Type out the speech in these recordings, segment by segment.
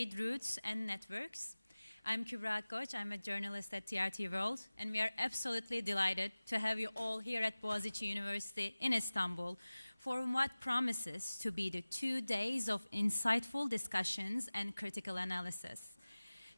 trade routes and networks. I'm Kübra Koç. I'm a journalist at TRT World, and we are absolutely delighted to have you all here at Boğaziçi University in Istanbul for what promises to be the 2 days of insightful discussions and critical analysis.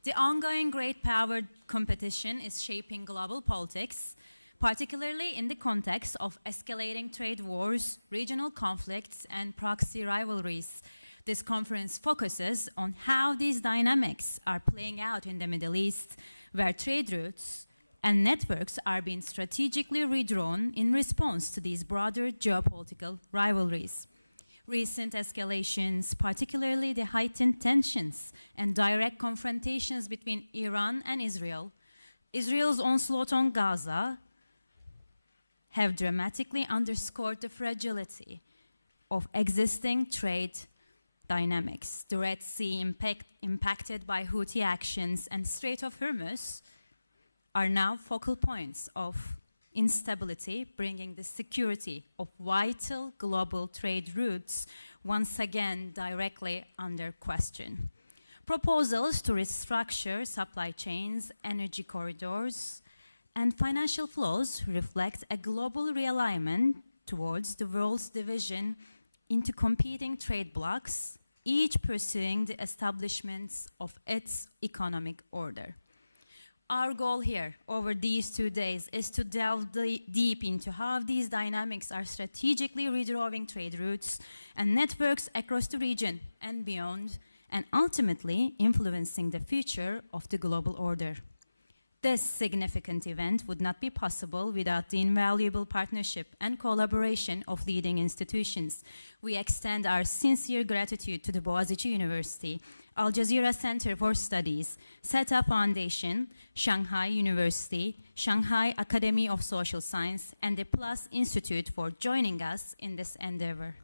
The ongoing great power competition is shaping global politics, particularly in the context of escalating trade wars, regional conflicts, and proxy rivalries. This conference focuses on how these dynamics are playing out in the Middle East, where trade routes and networks are being strategically redrawn in response to these broader geopolitical rivalries. Recent escalations, particularly the heightened tensions and direct confrontations between Iran and Israel, Israel's onslaught on Gaza, have dramatically underscored the fragility of existing trade dynamics. The Red Sea impacted by Houthi actions and Strait of Hormuz are now focal points of instability, bringing the security of vital global trade routes once again directly under question. Proposals to restructure supply chains, energy corridors, and financial flows reflect a global realignment towards the world's division into competing trade blocs, each pursuing the establishment of its economic order. Our goal here over these 2 days is to delve deep into how these dynamics are strategically redrawing trade routes and networks across the region and beyond, and ultimately influencing the future of the global order. This significant event would not be possible without the invaluable partnership and collaboration of leading institutions. We extend our sincere gratitude to the Boğaziçi University, Al Jazeera Center for Studies, SETA Foundation, Shanghai University, Shanghai Academy of Social Science, and the PLUS Institute for joining us in this endeavor.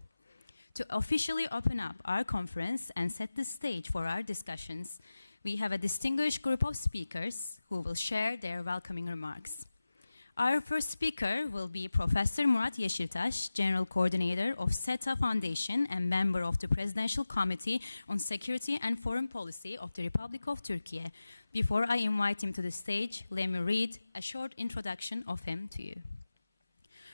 To officially open up our conference and set the stage for our discussions, we have a distinguished group of speakers who will share their welcoming remarks. Our first speaker will be Professor Murat Yeşiltaş, General Coordinator of SETA Foundation and member of the Presidential Committee on Security and Foreign Policy of the Republic of Turkey. Before I invite him to the stage, let me read a short introduction of him to you.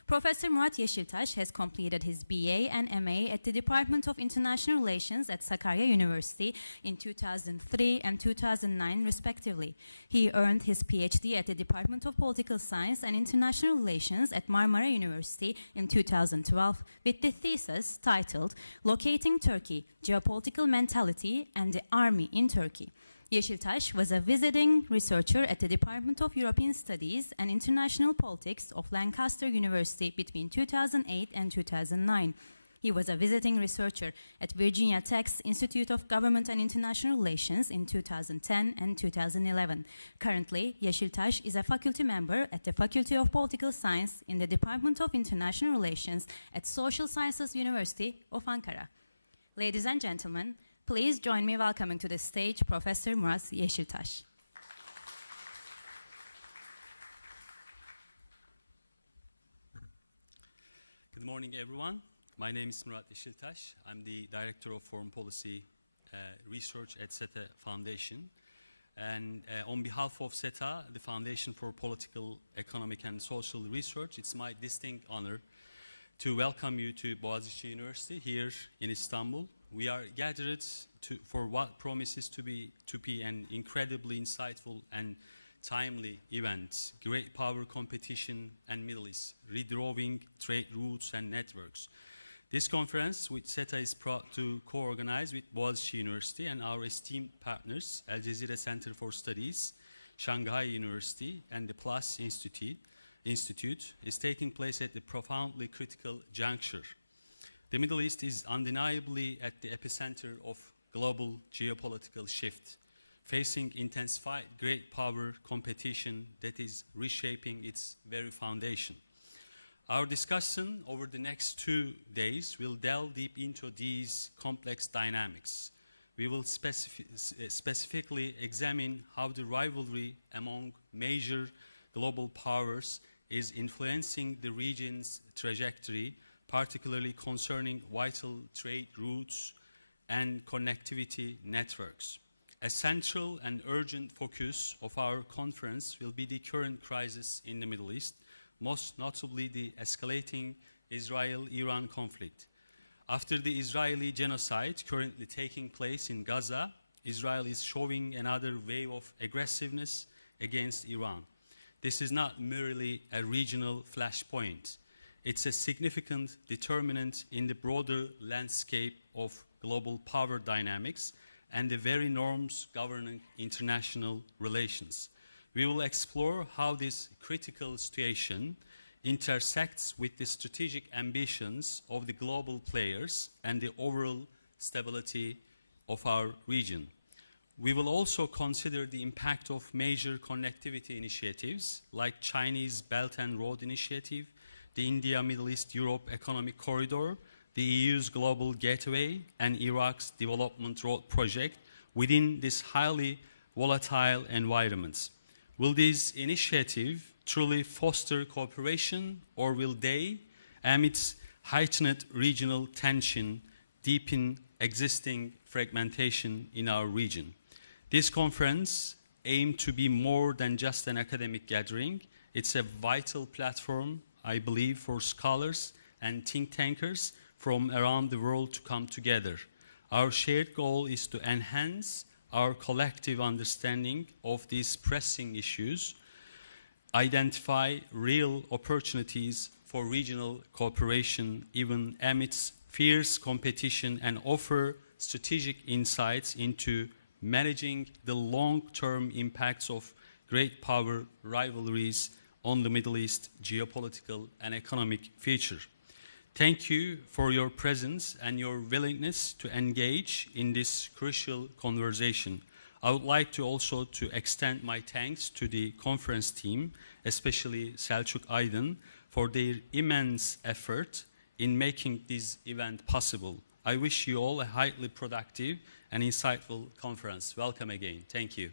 Professor Murat Yeşiltaş has completed his BA and MA at the Department of International Relations at Sakarya University in 2003 and 2009, respectively. He earned his PhD at the Department of Political Science and International Relations at Marmara University in 2012 with the thesis titled Locating Turkey, Geopolitical Mentality and the Army in Turkey. Yeşiltaş was a visiting researcher at the Department of European Studies and International Politics of Lancaster University between 2008 and 2009. He was a visiting researcher at Virginia Tech's Institute of Government and International Relations in 2010 and 2011. Currently, Yeşiltaş is a faculty member at the Faculty of Political Science in the Department of International Relations at Social Sciences University of Ankara. Ladies and gentlemen, please join me welcoming to the stage Professor Murat Yeşiltaş. Good morning, everyone. My name is Murat Yeşiltaş. I'm the Director of Foreign Policy Research at SETA Foundation. And on behalf of SETA, the Foundation for Political, Economic and Social Research, it's my distinct honor to welcome you to Boğaziçi University here in Istanbul. We are gathered for what promises to be an incredibly insightful and timely event, great power competition and Middle East, redrawing trade routes and networks. This conference, which SETA is proud to co-organize with Boğaziçi University and our esteemed partners, Al Jazeera Center for Studies, Shanghai University, and the PLUS Institute, is taking place at a profoundly critical juncture. The Middle East is undeniably at the epicenter of global geopolitical shift, facing intensified great power competition that is reshaping its very foundation. Our discussion over the next 2 days will delve deep into these complex dynamics. We will specifically examine how the rivalry among major global powers is influencing the region's trajectory, particularly concerning vital trade routes and connectivity networks. A central and urgent focus of our conference will be the current crisis in the Middle East, most notably the escalating Israel-Iran conflict. After the Israeli genocide currently taking place in Gaza, Israel is showing another wave of aggressiveness against Iran. This is not merely a regional flashpoint. It's a significant determinant in the broader landscape of global power dynamics and the very norms governing international relations. We will explore how this critical situation intersects with the strategic ambitions of the global players and the overall stability of our region. We will also consider the impact of major connectivity initiatives like Chinese Belt and Road Initiative, the India-Middle East-Europe Economic Corridor, the EU's Global Gateway, and Iraq's Development Road Project within this highly volatile environment. Will these initiatives truly foster cooperation, or will they, amidst heightened regional tension, deepen existing fragmentation in our region? This conference aimed to be more than just an academic gathering. It's a vital platform, I believe, for scholars and think tankers from around the world to come together. Our shared goal is to enhance our collective understanding of these pressing issues, identify real opportunities for regional cooperation even amidst fierce competition, and offer strategic insights into managing the long-term impacts of great power rivalries on the Middle East geopolitical and economic future. Thank you for your presence and your willingness to engage in this crucial conversation. I would like to also extend my thanks to the conference team, especially Selçuk Aydın, for their immense effort in making this event possible. I wish you all a highly productive and insightful conference. Welcome again. Thank you.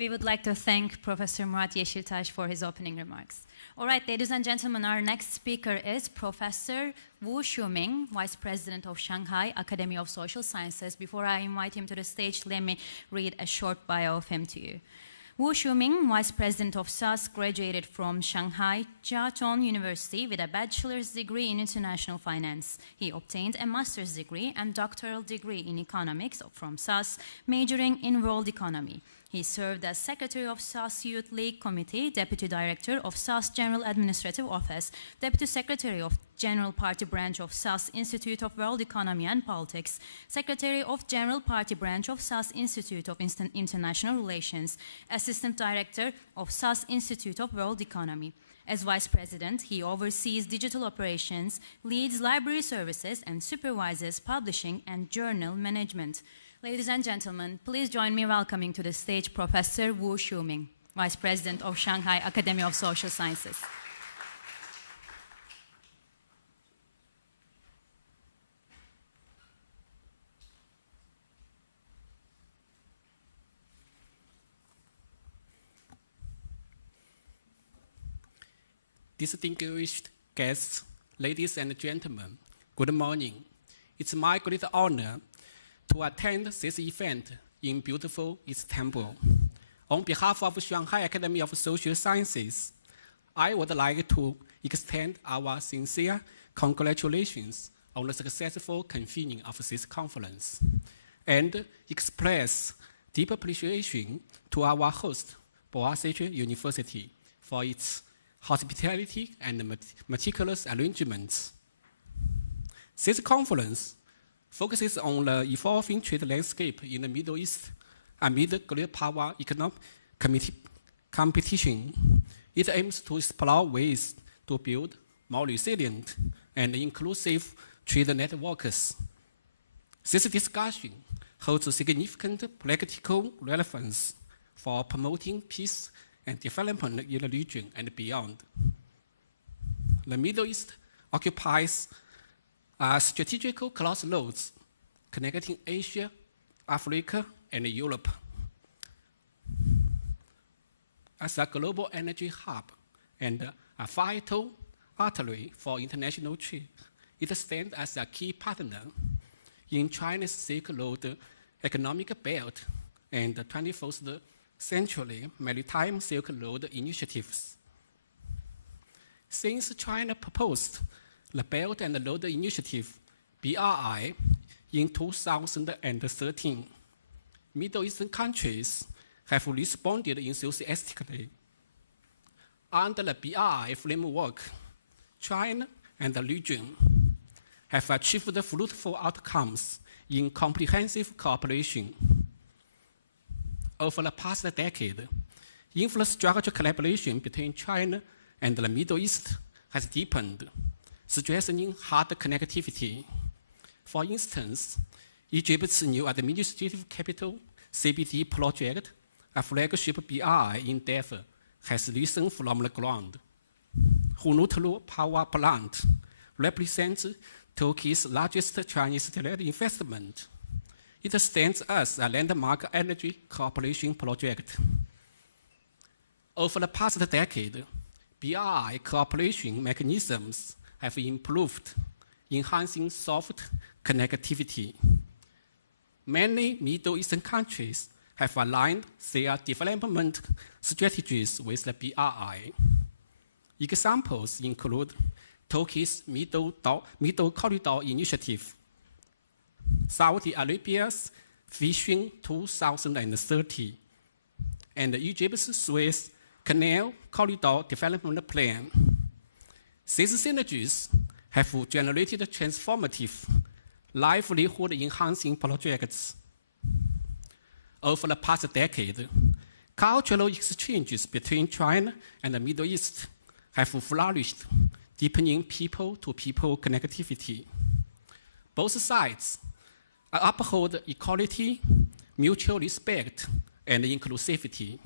We would like to thank Professor Murat Yeşiltaş for his opening remarks. All right, ladies and gentlemen, our next speaker is Professor Wu Shuming, Vice President of Shanghai Academy of Social Sciences. Before I invite him to the stage, let me read a short bio of him to you. Wu Shuming, Vice President of SAS, graduated from Shanghai Jiaotong University with a bachelor's degree in international finance. He obtained a master's degree and doctoral degree in economics from SAS, majoring in world economy. He served as Secretary of SAS Youth League Committee, Deputy Director of SAS General Administrative Office, Deputy Secretary of General Party Branch of SAS Institute of World Economy and Politics, Secretary of General Party Branch of SAS Institute of International Relations, Assistant Director of SAS Institute of World Economy. As Vice President, he oversees digital operations, leads library services, and supervises publishing and journal management. Ladies and gentlemen, please join me welcoming to the stage Professor Wu Shuming, Vice President of Shanghai Academy of Social Sciences. Distinguished guests, ladies and gentlemen, good morning. It's my great honor to attend this event in beautiful Istanbul. On behalf of Shanghai Academy of Social Sciences, I would like to extend our sincere congratulations on the successful convening of this conference and express deep appreciation to our host, Boğaziçi University, for its hospitality and meticulous arrangements. This conference focuses on the evolving trade landscape in the Middle East amid great power economic competition. It aims to explore ways to build more resilient and inclusive trade networks. This discussion holds significant practical relevance for promoting peace and development in the region and beyond. The Middle East occupies strategical crossroads connecting Asia, Africa, and Europe. As a global energy hub and a vital artery for international trade. It stands as a key partner in China's Silk Road economic belt and the 21st century maritime Silk Road initiatives. Since China proposed the Belt and Road Initiative, BRI, in 2013, Middle Eastern countries have responded enthusiastically. Under the BRI framework, China and the region have achieved fruitful outcomes in comprehensive cooperation. Over the past decade, infrastructure collaboration between China and the Middle East has deepened, strengthening hard connectivity. For instance, Egypt's new administrative capital CBD project, a flagship BRI endeavor, has risen from the ground. Hunutlu power plant represents Turkey's largest Chinese direct investment. It stands as a landmark energy cooperation project. Over the past decade, BRI cooperation mechanisms have improved, enhancing soft connectivity. Many Middle Eastern countries have aligned their development strategies with the BRI. Examples include Turkey's Middle Corridor Initiative, Saudi Arabia's Vision 2030, and Egypt's Suez Canal Corridor Development Plan. These synergies have generated transformative, livelihood-enhancing projects. Over the past decade, cultural exchanges between China and the Middle East have flourished, deepening people-to-people connectivity. Both sides uphold equality, mutual respect, and inclusivity.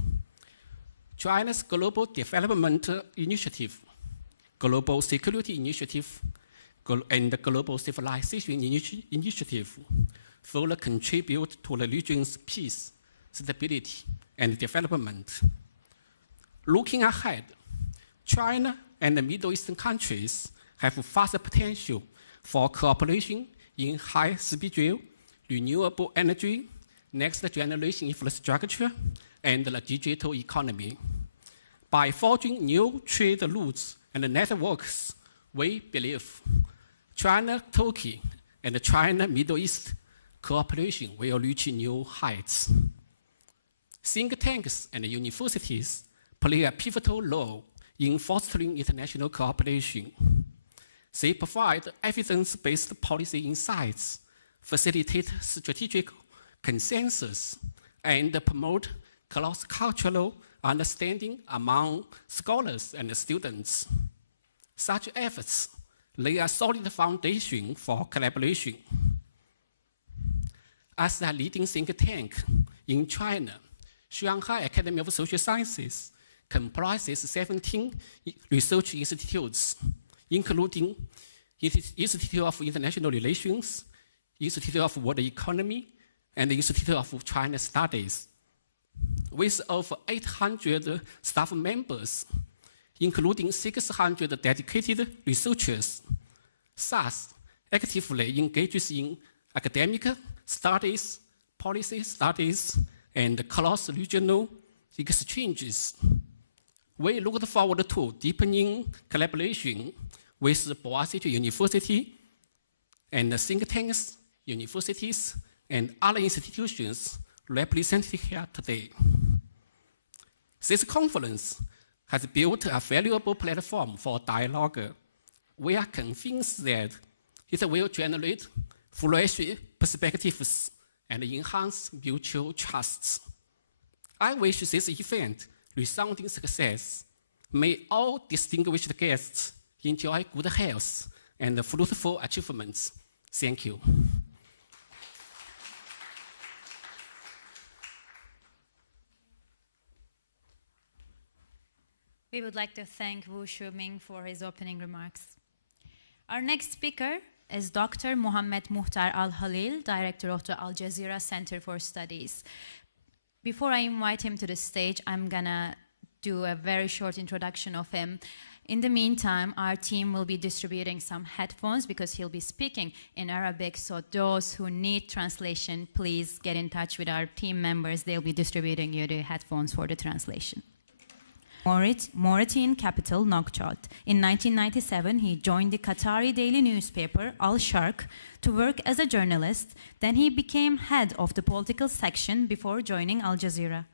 China's Global Development Initiative, Global Security Initiative, and the Global Civilization Initiative fully contribute to the region's peace, stability, and development. Looking ahead, China and the Middle Eastern countries have vast potential for cooperation in high-speed rail, renewable energy, next-generation infrastructure, and the digital economy. By forging new trade routes and networks, we believe China-Turkey and China-Middle East cooperation will reach new heights. Think tanks and universities play a pivotal role in fostering international cooperation. They provide evidence-based policy insights, facilitate strategic consensus, and promote cross-cultural understanding among scholars and students. Such efforts lay a solid foundation for collaboration. As a leading think tank in China, Shanghai Academy of Social Sciences comprises 17 research institutes, including Institute of International Relations, Institute of World Economy, and the Institute of China Studies. With over 800 staff members, including 600 dedicated researchers, SAS actively engages in academic studies, policy studies, and cross-regional exchanges. We look forward to deepening collaboration with Boğaziçi University and think tanks, universities, and other institutions represented here today. This conference has built a valuable platform for dialogue. We are convinced that it will generate fresh perspectives and enhance mutual trust. I wish this event resounding success. May all distinguished guests enjoy good health and fruitful achievements. Thank you. We would like to thank Wu Shuming for his opening remarks. Our next speaker is Dr. Mohammed Muhtar Al-Halil, Director of the Al Jazeera Center for Studies. Before I invite him to the stage, I'm gonna do a very short introduction of him. In the meantime, our team will be distributing some headphones because he'll be speaking in Arabic. So those who need translation, please get in touch with our team members. They'll be distributing you the headphones for the translation. Mauritian capital Nouakchott. In 1997, he joined the Qatari daily newspaper Al-Sharq to work as a journalist. Then he became head of the political section before joining Al Jazeera.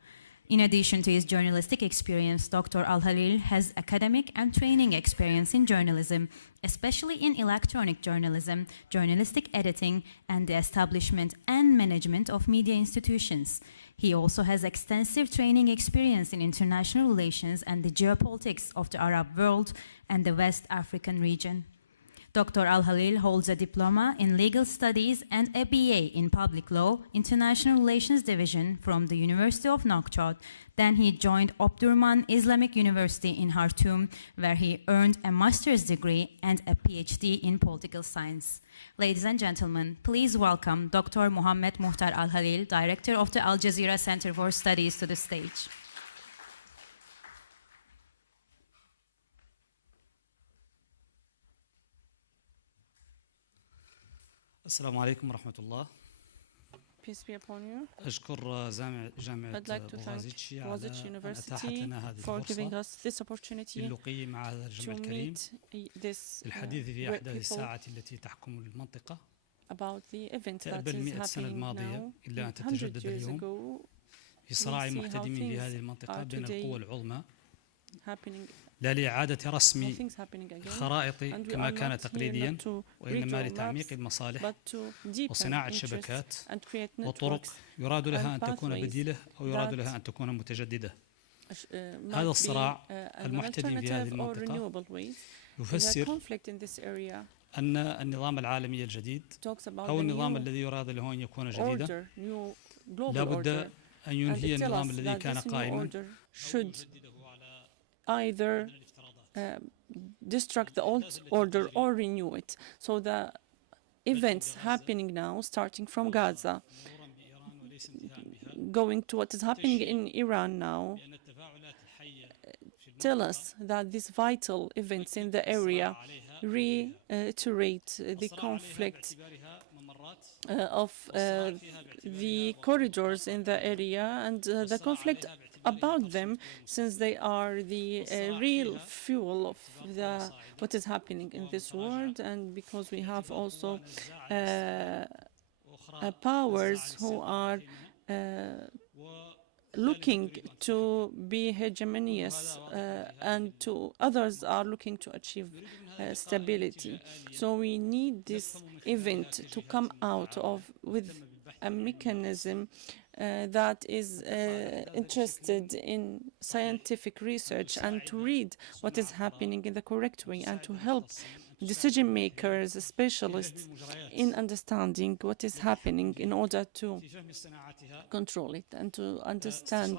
In addition to his journalistic experience, Dr. Al-Halil has academic and training experience in journalism, especially in electronic journalism, journalistic editing, and the establishment and management of media institutions. He also has extensive training experience in international relations and the geopolitics of the Arab world and the West African region. Dr. Al-Halil holds a diploma in legal studies and a BA in public law, international relations division from the University of Nouakchott. Then he joined Abdurrahman Islamic University in Khartoum, where he earned a master's degree and a PhD in political science. Ladies and gentlemen, please welcome Dr. Mohammed Muhtar Al-Halil, Director of the Al Jazeera Center for Studies, to the stage. السلام عليكم ورحمة الله. Peace be upon you. أشكر جامعة I'd like to thank بوغازيتشي على Boğaziçi أن أتاحت University لنا هذه for giving الفرصة us this opportunity للقي مع هذا الجمع to الكريم meet this للحديث في great أحداث people الساعة التي تحكم المنطقة. about the event that تقبل is 100 سنة happening الماضية now. إلا أن 100 تتجدد years اليوم ago, في صراع we see how المحتدمين في things هذه المنطقة are بين today القوى العظمى happening, لا لإعادة رسم how things happening again, الخرائط and we كما are كان not here تقليديا not to وإنما redraw لتعميق maps, المصالح but to deepen وصناعة interests شبكات and create وطرق networks يراد لها أن and تكون pathways بديلة أو يراد that لها أن تكون متجددة. might هذا be الصراع an المحتدم في هذه alternative or المنطقة renewable ways. The يفسر conflict in this area أن النظام العالمي الجديد talks about أو the النظام new الذي يراد له أن يكون جديدا order, new global لابد order, أن and ينهي it tells النظام us الذي that كان this new قائما order should either destruct the old order or renew it. So the events happening now, starting from Gaza, going to what is happening in Iran now, tell us that these vital events in the area reiterate the conflict of the corridors in the area and the conflict about them, since they are the real fuel of what is happening in this world, and because we have also powers who are looking to be hegemonious and to others are looking to achieve stability. So we need this event to come out of with a mechanism that is interested in scientific research and to read what is happening in the correct way and to help decision makers, specialists in understanding what is happening in order to control it and to understand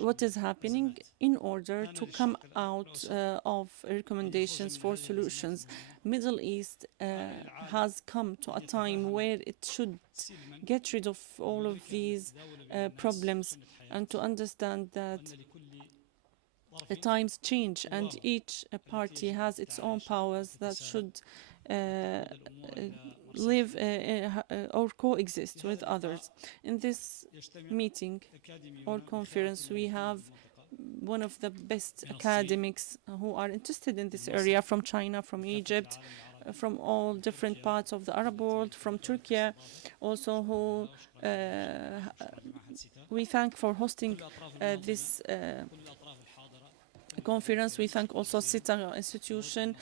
what is happening in order to come out of recommendations for solutions. Middle East has come to a time where it should get rid of all of these problems and to understand that the times change and each party has its own powers that should live or coexist with others. In this meeting or conference, we have one of the best academics who are interested in this area from China, from Egypt, from all different parts of the Arab world, from Turkey, also who we thank for hosting this conference. We thank also SITA institution.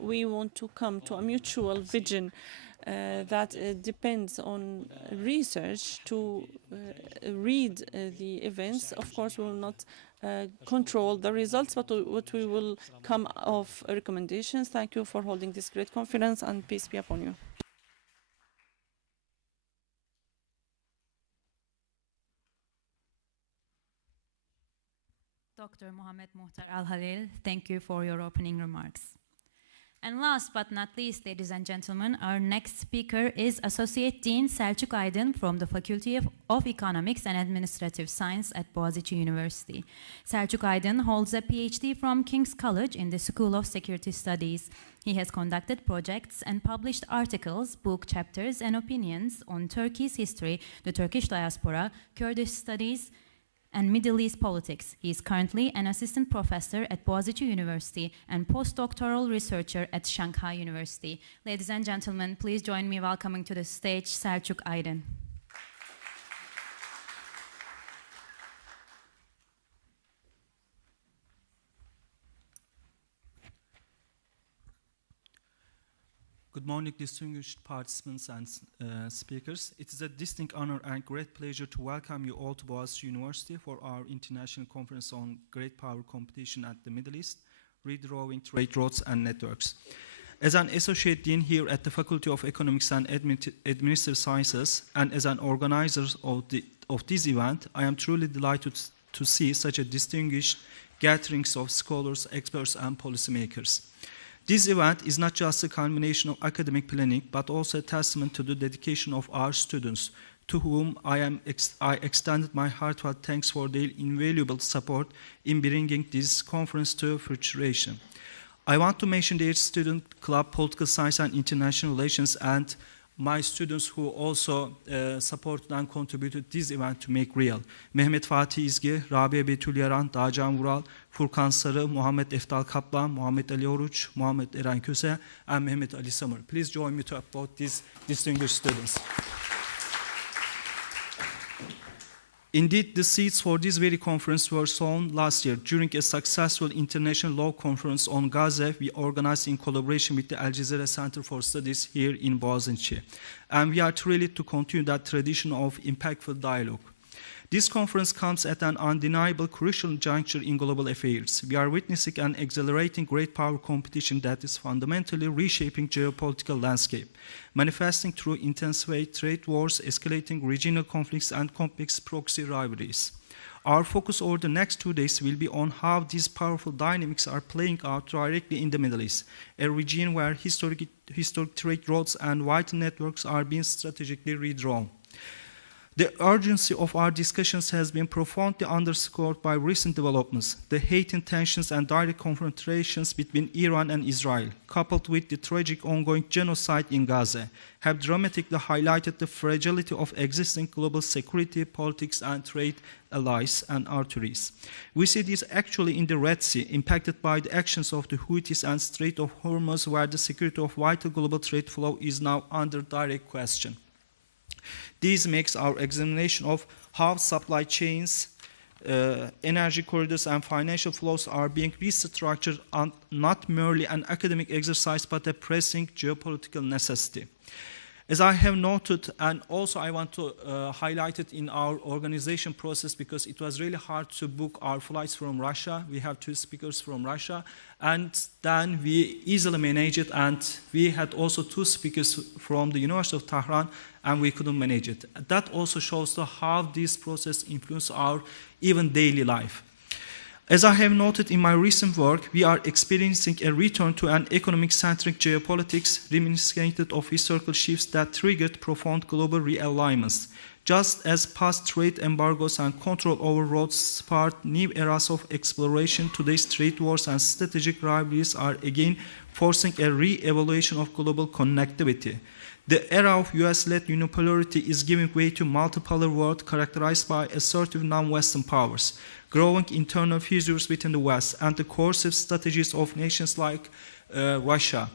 We want to come to a mutual vision that depends on research to read the events. Of course, we will not control the results, but what we will come of recommendations. Thank you for holding this great conference, and peace be upon you. Dr. Mohammed Muhtar Al-Halil, thank you for your opening remarks. And last but not least, ladies and gentlemen, our next speaker is Associate Dean Selçuk Aydın from the Faculty of Economics and Administrative Science at Boğaziçi University. Selçuk Aydın holds a PhD from King's College in the School of Security Studies. He has conducted projects and published articles, book chapters, and opinions on Turkey's history, the Turkish diaspora, Kurdish studies, and Middle East politics. He is currently an assistant professor at Boğaziçi University and postdoctoral researcher at Shanghai University. Ladies and gentlemen, please join me welcoming to the stage Selçuk Aydın. Good morning, distinguished participants and speakers. It is a distinct honor and great pleasure to welcome you all to Boğaziçi University for our international conference on great power competition at the Middle East, redrawing trade routes and networks. As an associate dean here at the Faculty of Economics and Administrative Sciences, and as an organizer of this event, I am truly delighted to see such a distinguished gatherings of scholars, experts, and policymakers. This event is not just a combination of academic planning, but also a testament to the dedication of our students, to whom I extended my heartfelt thanks for their invaluable support in bringing this conference to fruition. I want to mention their student club, political science and international relations, and my students who also supported and contributed this event to make real. Mehmet Fatih İzgi, Rabia Betül Yaran, Dağcan Vural, Furkan Sarı, Muhammed Eftal Kaplan, Muhammed Ali Oruç, Muhammed Eren Köse, and Mehmet Ali Samur. Please join me to applaud these distinguished students. Indeed, the seats for this very conference were sown last year during a successful international law conference on Gaza we organized in collaboration with the Al Jazeera Center for Studies here in Boğaziçi. And we are thrilled to continue that tradition of impactful dialogue. This conference comes at an undeniable crucial juncture in global affairs. We are witnessing an accelerating great power competition that is fundamentally reshaping geopolitical landscape, manifesting through intensified trade wars, escalating regional conflicts, and complex proxy rivalries. Our focus over the next 2 days will be on how these powerful dynamics are playing out directly in the Middle East, a region where historic trade routes and vital networks are being strategically redrawn. The urgency of our discussions has been profoundly underscored by recent developments. The heightened tensions and direct confrontations between Iran and Israel, coupled with the tragic ongoing genocide in Gaza, have dramatically highlighted the fragility of existing global security, politics, and trade allies and arteries. We see this actually in the Red Sea, impacted by the actions of the Houthis and Strait of Hormuz, where the security of vital global trade flow is now under direct question. This makes our examination of how supply chains, energy corridors, and financial flows are being restructured not merely an academic exercise, but a pressing geopolitical necessity. As I have noted, and also I want to highlight it in our organization process, because it was really hard to book our flights from Russia. We have 2 speakers from Russia, and then we easily managed it, and we had also 2 speakers from the University of Tehran, and we couldn't manage it. That also shows how this process influences our even daily life. As I have noted in my recent work, we are experiencing a return to an economic-centric geopolitics reminiscent of historical shifts that triggered profound global realignments. Just as past trade embargoes and control over roads sparked new eras of exploration, today's trade wars and strategic rivalries are again forcing a re-evaluation of global connectivity. The era of US-led unipolarity is giving way to a multipolar world characterized by assertive non-Western powers, growing internal fissures within the West, and the coercive strategies of nations like Russia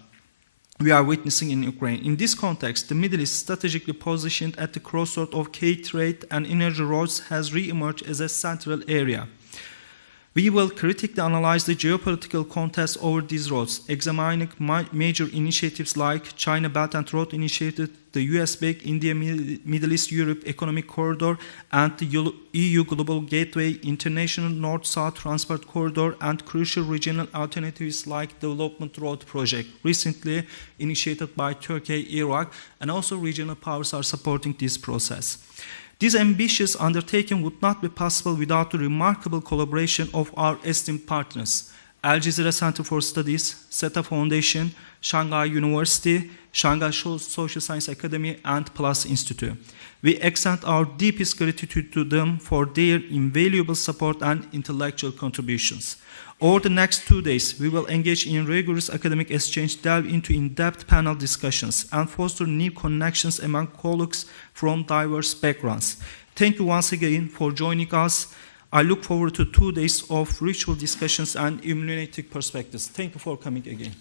we are witnessing in Ukraine. In this context, the Middle East, strategically positioned at the crossroads of key trade and energy routes, has re-emerged as a central area. We will critically analyze the geopolitical context over these roads, examining major initiatives like China Belt and Road Initiative, the US-backed India Middle East Europe Economic Corridor, and the EU Global Gateway, International North-South Transport Corridor, and crucial regional alternatives like Development Road Project, recently initiated by Turkey, Iraq, and also regional powers are supporting this process. This ambitious undertaking would not be possible without the remarkable collaboration of our esteemed partners. Al Jazeera Center for Studies, SETA Foundation, Shanghai University, Shanghai Social Science Academy, and Plus Institute. We extend our deepest gratitude to them for their invaluable support and intellectual contributions. Over the next 2 days, we will engage in rigorous academic exchange, delve into in-depth panel discussions, and foster new connections among colleagues from diverse backgrounds. Thank you once again for joining us. I look forward to 2 days of ritual discussions and illuminating perspectives. Thank you for coming again.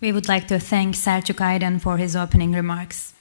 We would like to thank Selçuk Aydın for his opening remarks.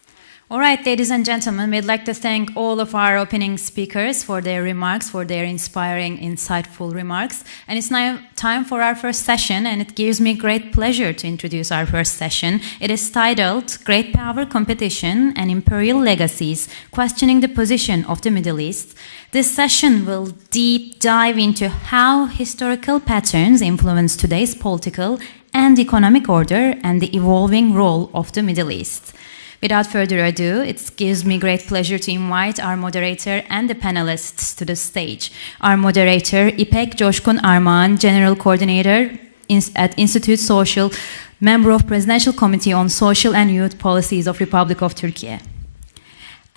All right, ladies and gentlemen, we'd like to thank all of our opening speakers for their remarks, for their inspiring, insightful remarks. And it's now time for our first session, and it gives me great pleasure to introduce our first session. It is titled Great Power Competition and Imperial Legacies, Questioning the Position of the Middle East. This session will deep dive into how historical patterns influence today's political and economic order and the evolving role of the Middle East. Without further ado, it gives me great pleasure to invite our moderator and the panelists to the stage. Our moderator, İpek Coşkun Armağan, General Coordinator at Institute Social, member of Presidential Committee on Social and Youth Policies of Republic of Turkey.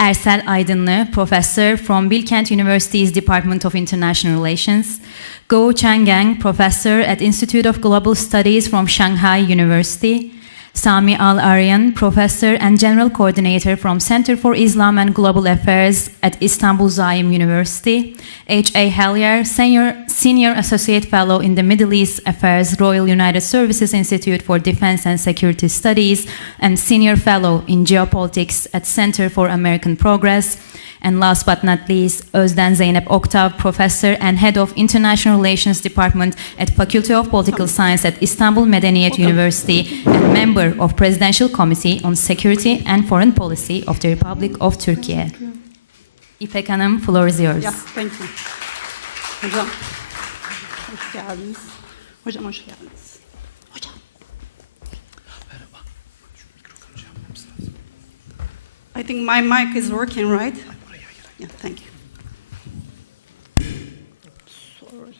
Ersel Aydınlı, Professor from Bilkent University's Department of International Relations. Chang-gang, Professor at Institute of Global Studies from Shanghai University. Sami Al-Arian, Professor and General Coordinator from Center for Islam and Global Affairs at Istanbul Zaim University. H.A. Hellyer, Senior Associate Fellow in the Middle East Affairs, Royal United Services Institute for Defense and Security Studies, and Senior Fellow in Geopolitics at Center for American Progress. And last but not least, Özden Zeynep Oktav, Professor and Head of International Relations Department at Faculty of Political Science at Istanbul Medeniyet University and member of Presidential Committee on Security and Foreign Policy of the Republic of Turkey. İpek Hanım, floor is yours. Yeah, thank you. Hocam, hoş geldiniz. Hocam, hoş geldiniz. Hocam. Merhaba. I think my mic is working, right? Yeah, thank you. Sorry.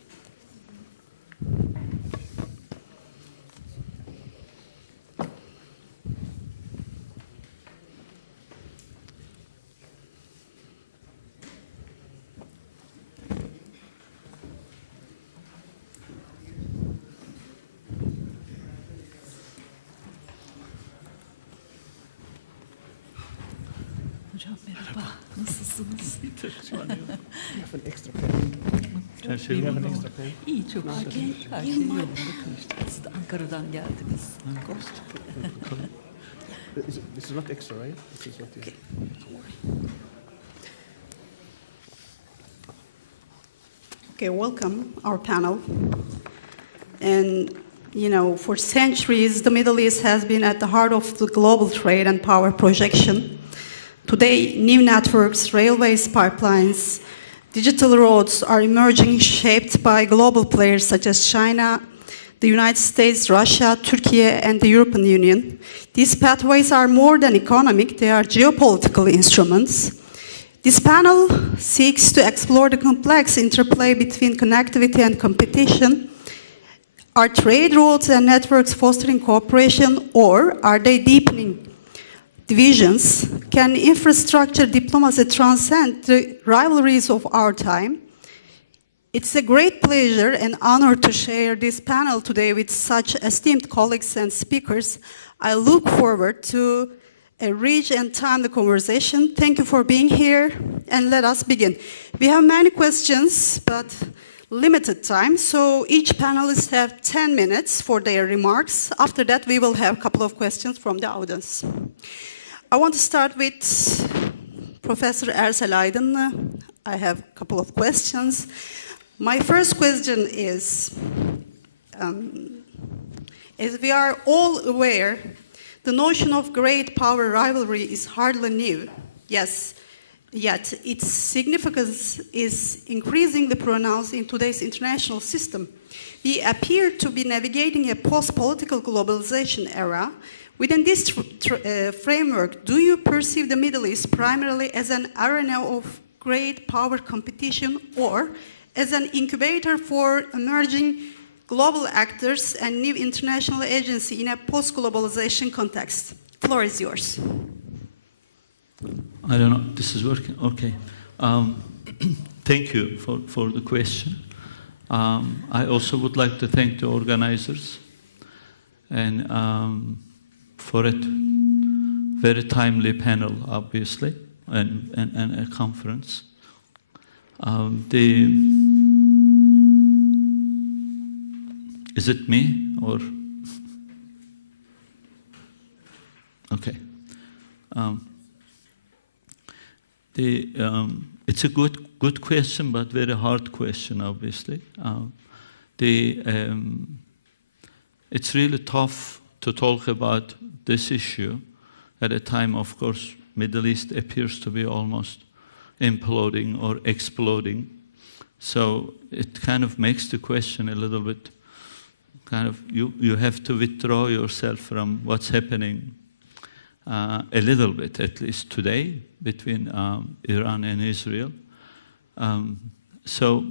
Hocam merhaba. Nasılsınız? İyi, çok şükür. Her şey yolunda konuştuk. Siz de Ankara'dan geldiniz. This is not extra, right? This is not okay. Okay, welcome our panel. And you know, for centuries, the Middle East has been at the heart of the global trade and power projection. Today, new networks, railways, pipelines, digital roads are emerging, shaped by global players such as China, the United States, Russia, Turkey, and the European Union. These pathways are more than economic, they are geopolitical instruments. This panel seeks to explore the complex interplay between connectivity and competition. Are trade routes and networks fostering cooperation, or are they deepening divisions? Can infrastructure diplomacy transcend the rivalries of our time? It's a great pleasure and honor to share this panel today with such esteemed colleagues and speakers. I look forward to a rich and timely conversation. Thank you for being here, and let us begin. We have many questions, but limited time, so each panelist have 10 minutes for their remarks. After that, we will have a couple of questions from the audience. I want to start with Professor Ersel Aydınlı. I have a couple of questions. My first question is, as we are all aware, the notion of great power rivalry is hardly new. Yes, yet its significance is increasingly pronounced in today's international system. We appear to be navigating a post-political globalization era Within this framework, do you perceive the Middle East primarily as an arena of great power competition or as an incubator for emerging global actors and new international agency in a post-globalization context? Floor is yours. I don't know, this is working, okay. Thank you for the question. I also would like to thank the organizers and for a very timely panel, obviously, and a conference. Is it me or? Okay. It's a good question, but very hard question, obviously. It's really tough to talk about this issue at a time, of course, Middle East appears to be almost imploding or exploding. So it kind of makes the question a little bit, kind of, you have to withdraw yourself from what's happening a little bit, at least today, between Iran and Israel. So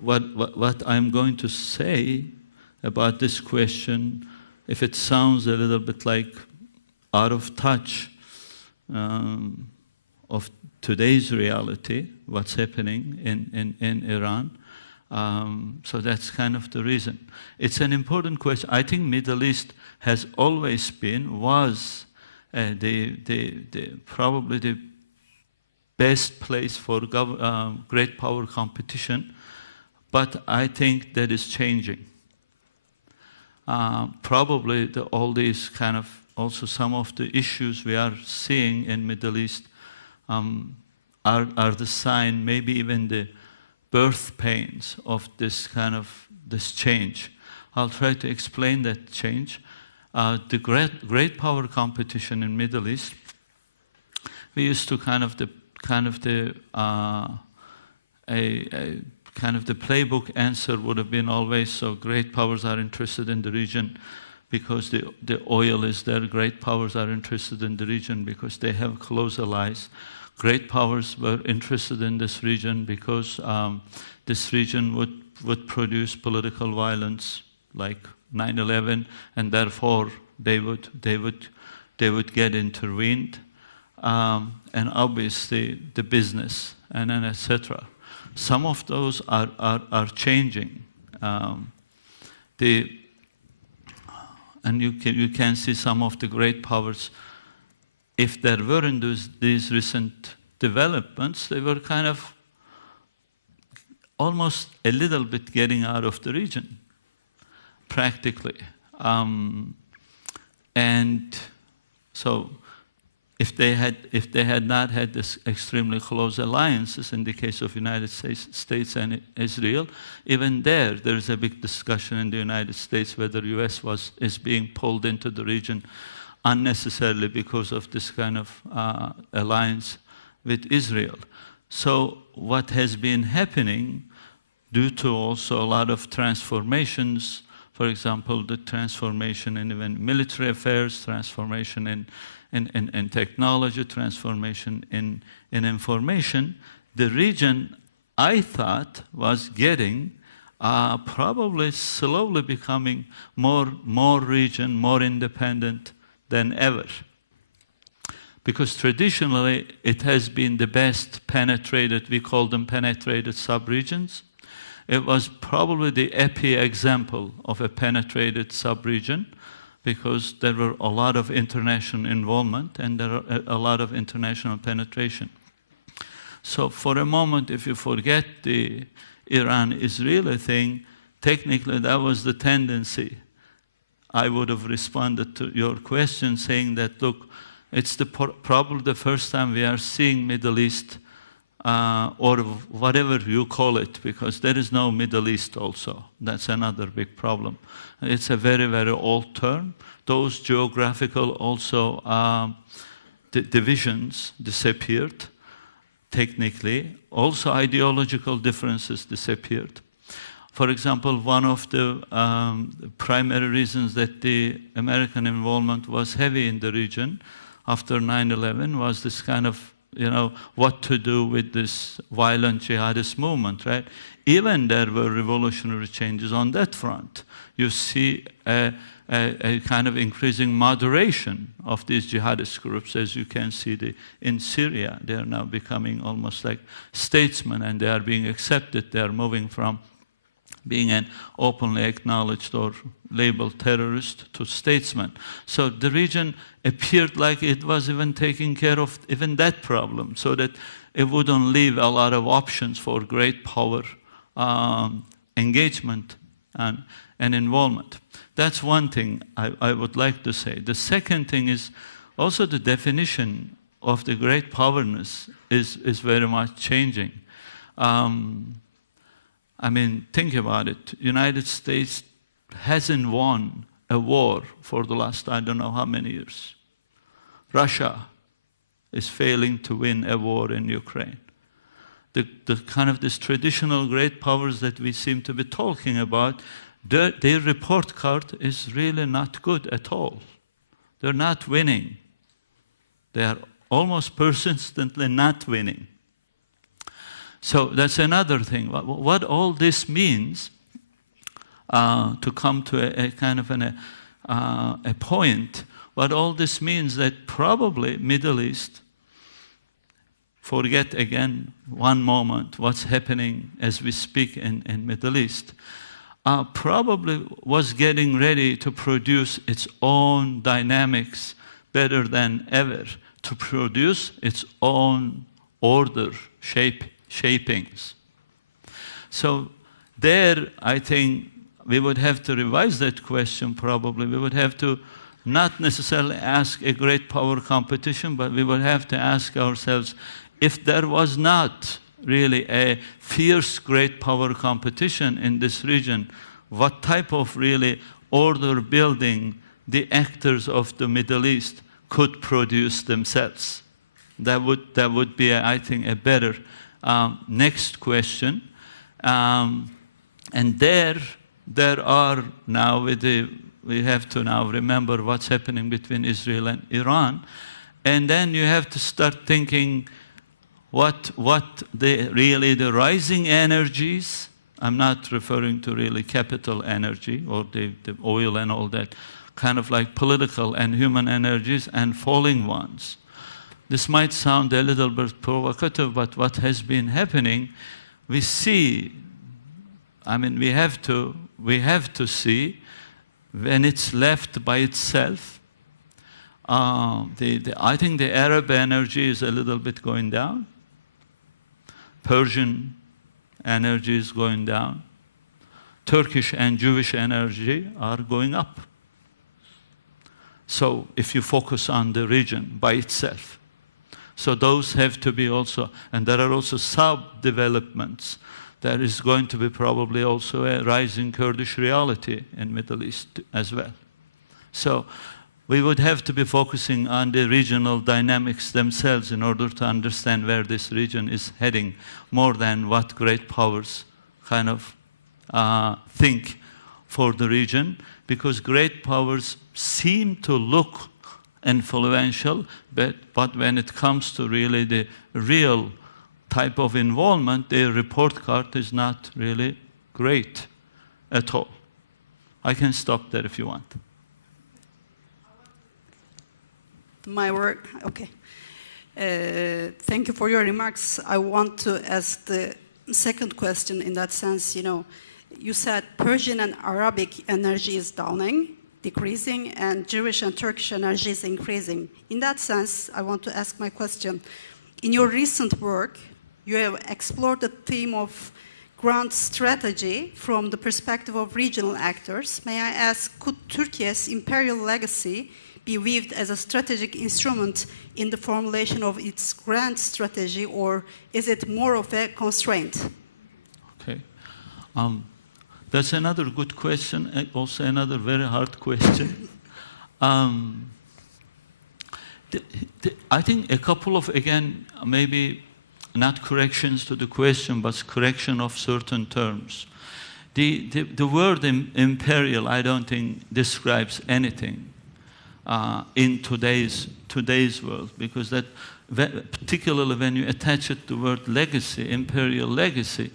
what I'm going to say about this question, if it sounds a little bit like out of touch of today's reality, what's happening in Iran, so that's kind of the reason. It's an important question. I think Middle East has always been, was probably the best place for great power competition, but I think that is changing. Probably all these kind of, also some of the issues we are seeing in Middle East are the sign, maybe even the birth pains of this kind of, this change. I'll try to explain that change. The great power competition in Middle East, we used to kind of the playbook answer would have been always, so great powers are interested in the region because the oil is there. Great powers are interested in the region because they have close allies. Great powers were interested in this region because this region would produce political violence like 9/11, and therefore they would get intervened, and obviously the business and then etc. Some of those are changing. And you can see some of the great powers. If there weren't these recent developments, they were kind of almost a little bit getting out of the region, practically. And so if they had not had this extremely close alliances in the case of United States and Israel, even there is a big discussion in the United States whether US is being pulled into the region unnecessarily because of this kind of alliance with Israel. So what has been happening due to also a lot of transformations, for example, the transformation in even military affairs, transformation in technology, transformation in information, the region, I thought, was getting probably slowly becoming more region, more independent than ever. Because traditionally, it has been the best penetrated, we call them penetrated subregions. It was probably the example of a penetrated subregion because there were a lot of international involvement and there are a lot of international penetration. So for a moment, if you forget the Iran-Israeli thing, technically that was the tendency. I would have responded to your question saying that, look, it's probably the first time we are seeing Middle East or whatever you call it, because there is no Middle East also. That's another big problem. It's a very, very old term. Those geographical also divisions disappeared, technically. Also ideological differences disappeared. for example, one of the primary reasons that the American involvement was heavy in the region after 9/11 was this kind of, what to do with this violent jihadist movement, right? Even there were revolutionary changes on that front. You see a kind of increasing moderation of these jihadist groups, as you can see in Syria. They are now becoming almost like statesmen, and they are being accepted. They are moving from being an openly acknowledged or labeled terrorist to statesman. So the region appeared like it was even taking care of even that problem, so that it wouldn't leave a lot of options for great power engagement and involvement. That's one thing I would like to say. The second thing is also the definition of the great powerness is very much changing. I mean, think about it. United States hasn't won a war for the last, I don't know how many years. Russia is failing to win a war in Ukraine. The kind of this traditional great powers that we seem to be talking about, their report card is really not good at all. They're not winning. They are almost persistently not winning. So that's another thing. What all this means, to come to a kind of a point, what all this means that probably Middle East, forget again one moment what's happening as we speak in Middle East, probably was getting ready to produce its own dynamics better than ever, to produce its own order, shapings. So there, I think we would have to revise that question probably. We would have to not necessarily ask a great power competition, but we would have to ask ourselves, if there was not really a fierce great power competition in this region, what type of really order building the actors of the Middle East could produce themselves? That would be, I think, a better next question. And there are now, we have to now remember what's happening between Israel and Iran. And then you have to start thinking what the rising energies, I'm not referring to really capital energy or the oil and all that, kind of like political and human energies, and falling ones. This might sound a little bit provocative, but what has been happening, we see, I mean, we have to see when it's left by itself. I think the Arab energy is a little bit going down. Persian energy is going down. Turkish and Jewish energy are going up. So if you focus on the region by itself. So those have to be also, and there are also sub-developments. There is going to be probably also a rising Kurdish reality in Middle East as well. So we would have to be focusing on the regional dynamics themselves in order to understand where this region is heading, more than what great powers kind of think for the region, because great powers seem to look influential, but when it comes to really the real type of involvement, their report card is not really great at all. I can stop there if you want. My work, okay. Thank you for your remarks. I want to ask the second question in that sense. You said Persian and Arabic energy is decreasing, and Jewish and Turkish energy is increasing. In that sense, I want to ask my question. In your recent work, you have explored the theme of grand strategy from the perspective of regional actors. May I ask, could Turkey's imperial legacy be viewed as a strategic instrument in the formulation of its grand strategy, or is it more of a constraint? Okay. That's another good question, and also another very hard question. I think a couple of, again, maybe not corrections to the question, but correction of certain terms. The word imperial, I don't think, describes anything in today's world, because that, particularly when you attach it to the word legacy, imperial legacy,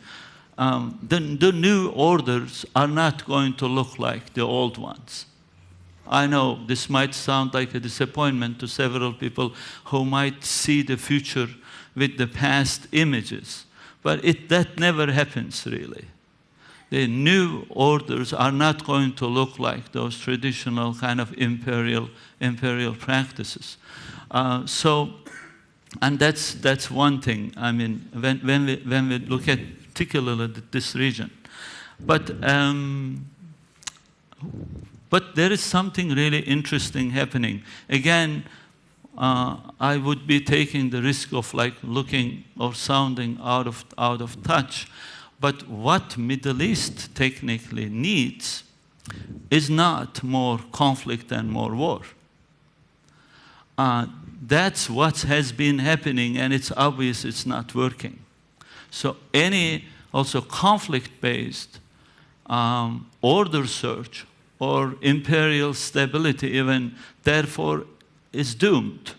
the new orders are not going to look like the old ones. I know this might sound like a disappointment to several people who might see the future with the past images, but that never happens really. The new orders are not going to look like those traditional kind of imperial practices. And that's one thing. I mean, when we look at particularly this region, but there is something really interesting happening. Again, I would be taking the risk of like looking or sounding out of touch. But what Middle East technically needs is not more conflict and more war. That's what has been happening, and it's obvious it's not working. So any also conflict-based order search or imperial stability even, therefore, is doomed.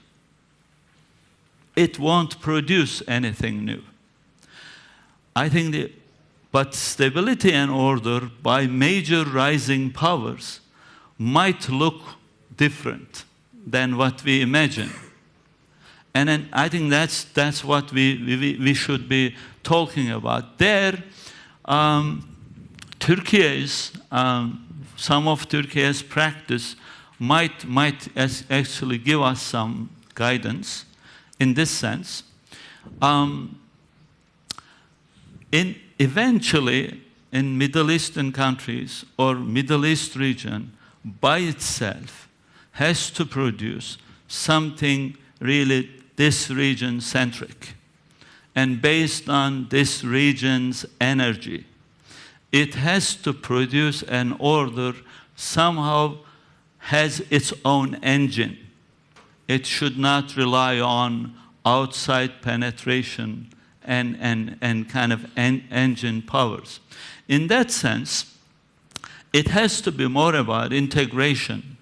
It won't produce anything new. I think but stability and order by major rising powers might look different than what we imagine. And then I think that's what we should be talking about. There, Turkey's, some of Turkey's practice might actually give us some guidance in this sense. Eventually, in Middle Eastern countries or Middle East region, by itself, has to produce something really this region-centric and based on this region's energy. It has to produce an order somehow has its own engine. It should not rely on outside penetration and kind of engine powers. In that sense, it has to be more about integration.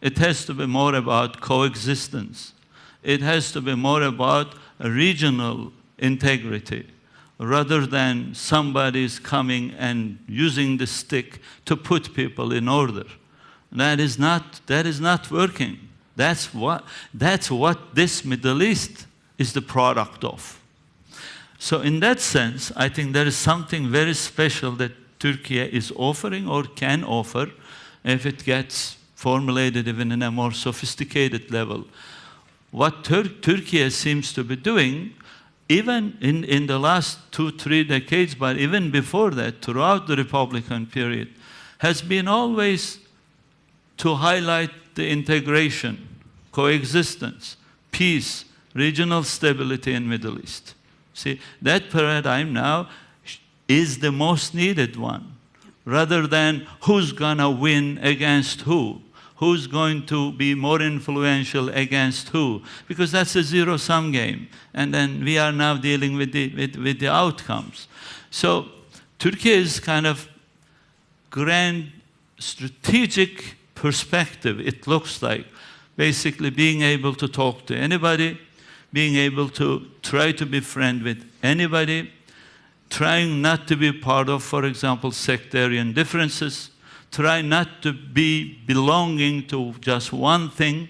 It has to be more about coexistence. It has to be more about regional integrity, rather than somebody's coming and using the stick to put people in order. That is not working. That's what this Middle East is the product of. So in that sense, I think there is something very special that Turkey is offering or can offer if it gets formulated even in a more sophisticated level. What Turkey seems to be doing, even in the last 2-3 decades, but even before that, throughout the Republican period, has been always to highlight the integration, coexistence, peace, regional stability in Middle East. See, that paradigm now is the most needed one, rather than who's gonna win against who's going to be more influential against who, because that's a zero-sum game, and then we are now dealing with the outcomes. So Turkey's kind of grand strategic perspective, it looks like, basically being able to talk to anybody, being able to try to be friend with anybody, trying not to be part of, for example, sectarian differences, try not to be belonging to just one thing,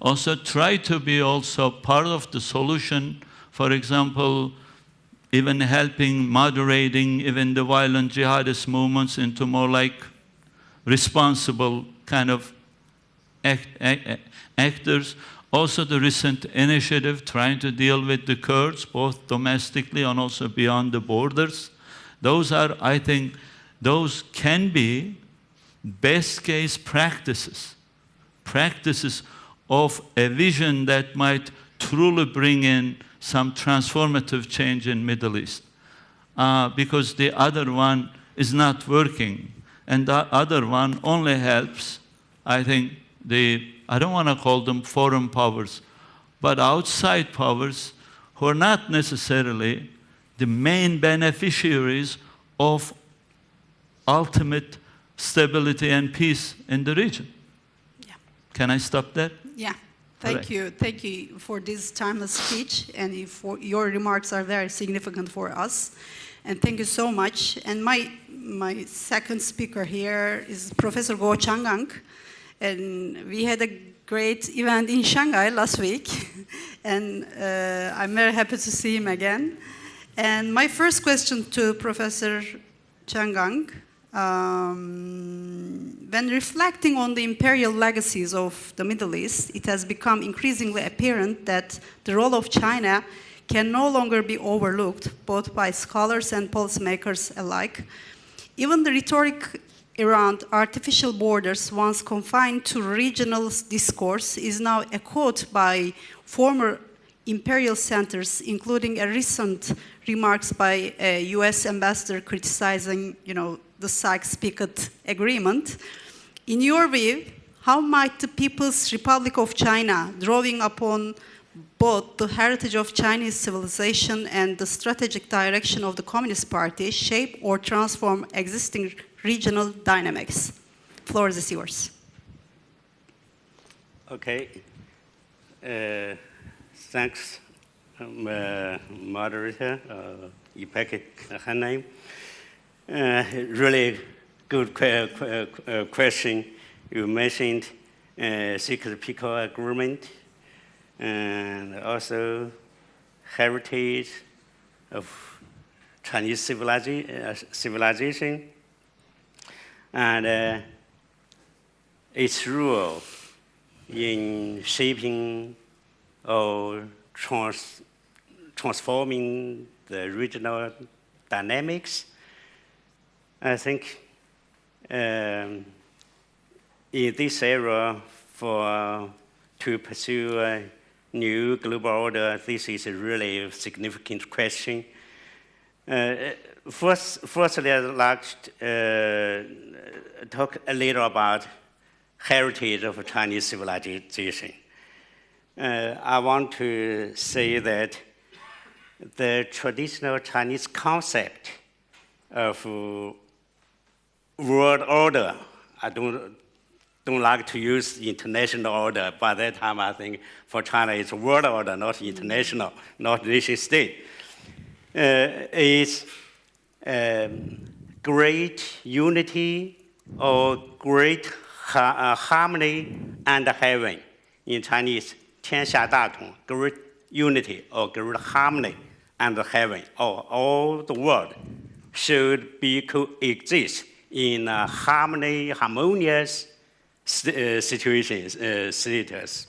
also try to be also part of the solution, for example, even helping, moderating even the violent jihadist movements into more like responsible kind of actors. Also the recent initiative trying to deal with the Kurds, both domestically and also beyond the borders. Those are, I think, those can be best case practices of a vision that might truly bring in some transformative change in Middle East. Because the other one is not working. And the other one only helps, I think, I don't want to call them foreign powers, but outside powers who are not necessarily the main beneficiaries of ultimate stability and peace in the region. Yeah. Can I stop there? Yeah. Thank Correct. you. Thank you for this timeless speech, and for your remarks are very significant for us. And thank you so much. And my second speaker here is Professor Chang-gang. And we had a great event in Shanghai last week. And I'm very happy to see him again. And my first question to Professor Chang-gang, when reflecting on the imperial legacies of the Middle East, it has become increasingly apparent that the role of China can no longer be overlooked, both by scholars and policymakers alike. Even the rhetoric around artificial borders, once confined to regional discourse, is now echoed by former imperial centers, including a recent remarks by a US ambassador criticizing, the Sykes-Picot Agreement. In your view, how might the People's Republic of China, drawing upon both the heritage of Chinese civilization and the strategic direction of the Communist Party, shape or transform existing regional dynamics? The floor is yours. Okay. Thanks, moderator, İpek, her name. Really good question. You mentioned Sykes-Picot Agreement and also heritage of Chinese civilization and its role in shaping or transforming the regional dynamics. I think in this era, to pursue a new global order, this is a really significant question. Firstly, I'd like to talk a little about heritage of Chinese civilization. I want to say that the traditional Chinese concept of world order, I don't like to use international order. By that time, I think for China, it's world order, not international, not nation state. Is great unity or great harmony and heaven. In Chinese, 天下大同, great unity or great harmony and heaven, or all the world should be coexist in a harmonious situations, status.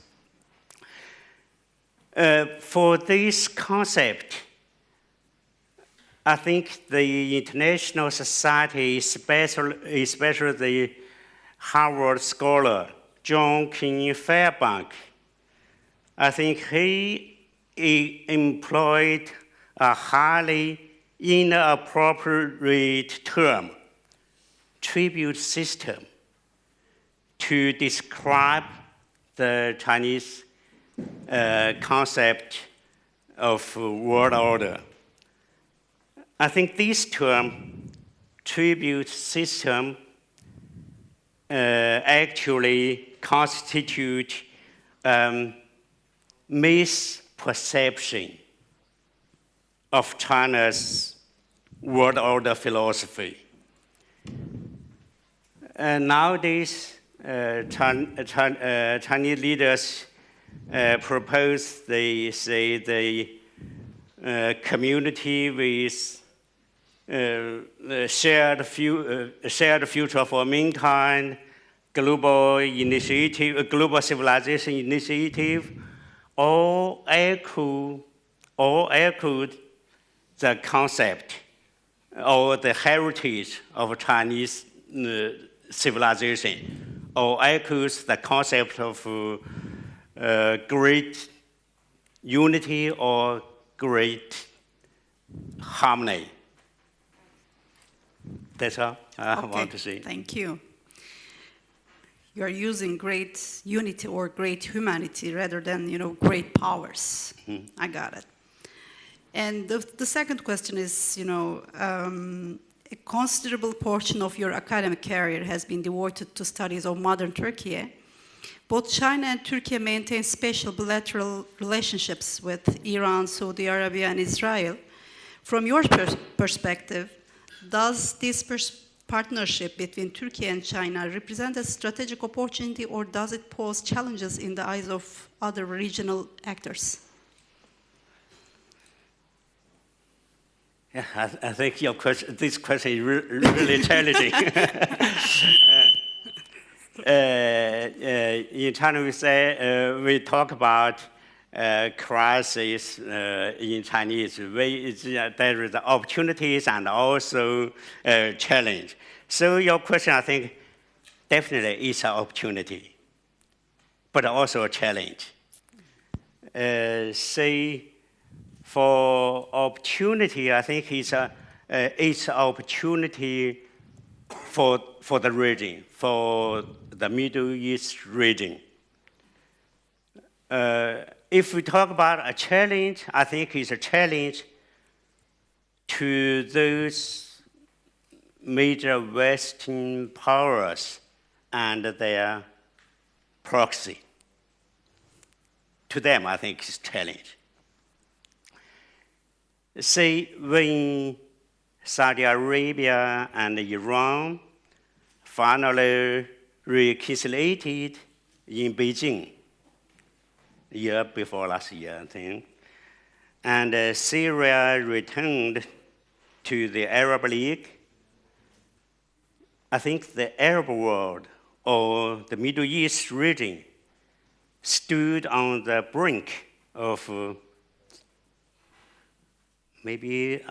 For this concept, I think the international society, especially the Harvard scholar John King Fairbank, I think he employed a highly inappropriate term, tribute system, to describe the Chinese concept of world order. I think this term, tribute system, actually constitute misperception of China's world order philosophy. Nowadays, Chinese leaders propose, they say, the community with shared future for mankind, global initiative, global civilization initiative, all echoed the concept or the heritage of Chinese civilization, or echoes the concept of great unity or great harmony. That's all I want to say. Thank you. You are using great unity or great humanity rather than, great powers. I got it. And the second question is, a a considerable portion of your academic career has been devoted to studies of modern Turkey. Both China and Turkey maintain special bilateral relationships with Iran, Saudi Arabia, and Israel. From your perspective, does this partnership between Turkey and China represent a strategic opportunity, or does it pose challenges in the eyes of other regional actors? Yeah, I think this question is really challenging. In China, we talk about crisis in Chinese. There is opportunities and also challenge. So your question, I think, definitely is an opportunity, but also a challenge. Say, for opportunity, I think it's an opportunity for the region, for the Middle East region. If we talk about a challenge, I think it's a challenge to those major Western powers and their proxy. To them, I think it's a challenge. Say, when Saudi Arabia and Iran finally reconciled in Beijing, year before last year, I think, and Syria returned to the Arab League, I think the Arab world or the Middle East region stood on the brink of maybe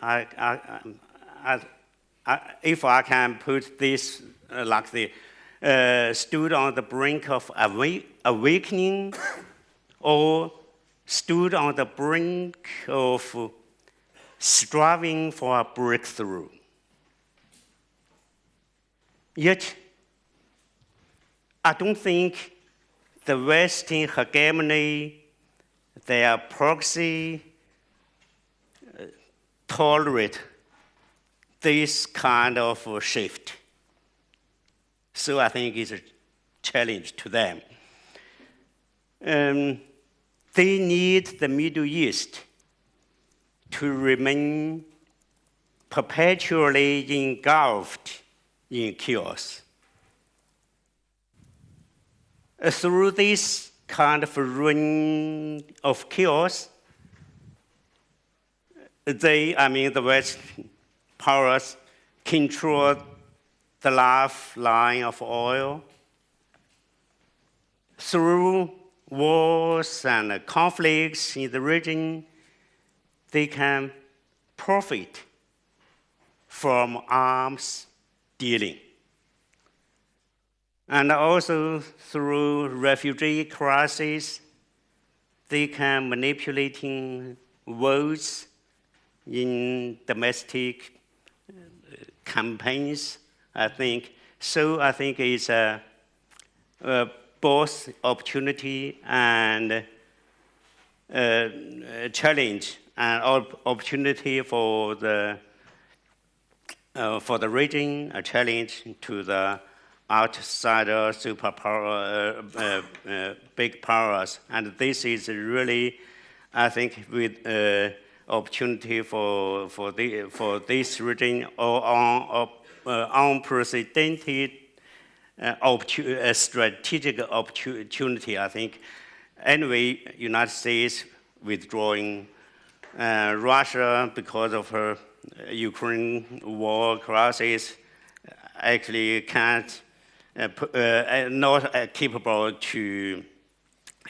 if I can put this like this, stood on the brink of awakening, or stood on the brink of striving for a breakthrough. Yet, I don't think the Western hegemony, their proxy, tolerate this kind of shift. So I think it's a challenge to them. They need the Middle East to remain perpetually engulfed in chaos. Through this kind of reign of chaos, the Western powers control the lifeline of oil. Through wars and conflicts in the region, they can profit from arms dealing. And also through refugee crisis, they can manipulate votes in domestic campaigns, I think. So I think it's both opportunity and challenge, and opportunity for the region, a challenge to the outsider superpower, big powers. And this is really, I think, with opportunity for this region, or unprecedented strategic opportunity, I think. Anyway, United States withdrawing, Russia, because of her Ukraine war crisis, actually can't, not capable to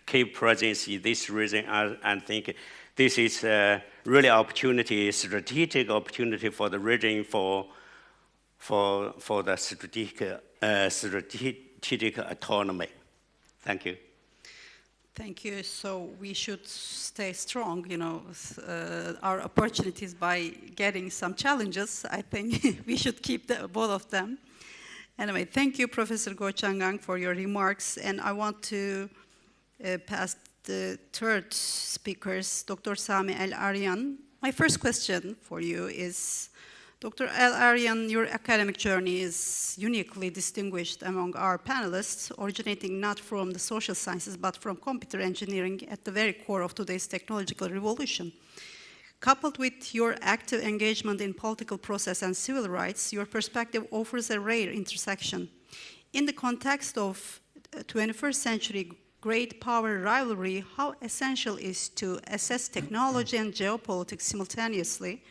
keep presence in this region. I think this is really opportunity, strategic opportunity for the region, for the strategic autonomy. Thank you. Thank you. So we should stay strong, our opportunities by getting some challenges. I think we should keep both of them. Anyway, thank you, Professor Chang-gang, for your remarks. And I want to pass the third speakers, Dr. Sami Al-Arian. My first question for you is, Dr. Al-Arian, your academic journey is uniquely distinguished among our panelists, originating not from the social sciences, but from computer engineering at the very core of today's technological revolution. Coupled with your active engagement in political process and civil rights, your perspective offers a rare intersection. In the context of 21st century great power rivalry, how essential is to assess technology and geopolitics simultaneously,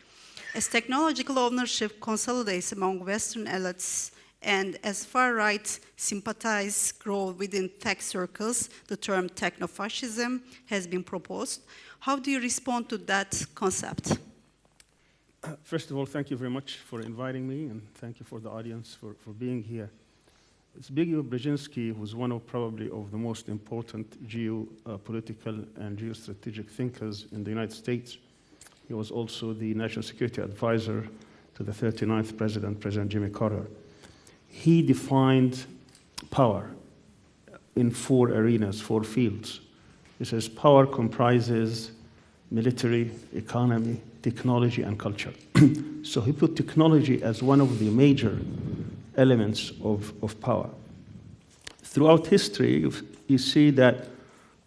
as technological ownership consolidates among Western elites and as far-right sympathies grow within tech circles, the term technofascism has been proposed. How do you respond to that concept? First of all, thank you very much for inviting me, and thank you for the audience for being here. Zbigniew Brzezinski was one of probably of the most important geopolitical and geostrategic thinkers in the United States. He was also the national security advisor to the 39th president, President Jimmy Carter. He defined power in 4 arenas, 4 fields. He says power comprises military, economy, technology, and culture. So he put technology as one of the major elements of power. Throughout history, you see that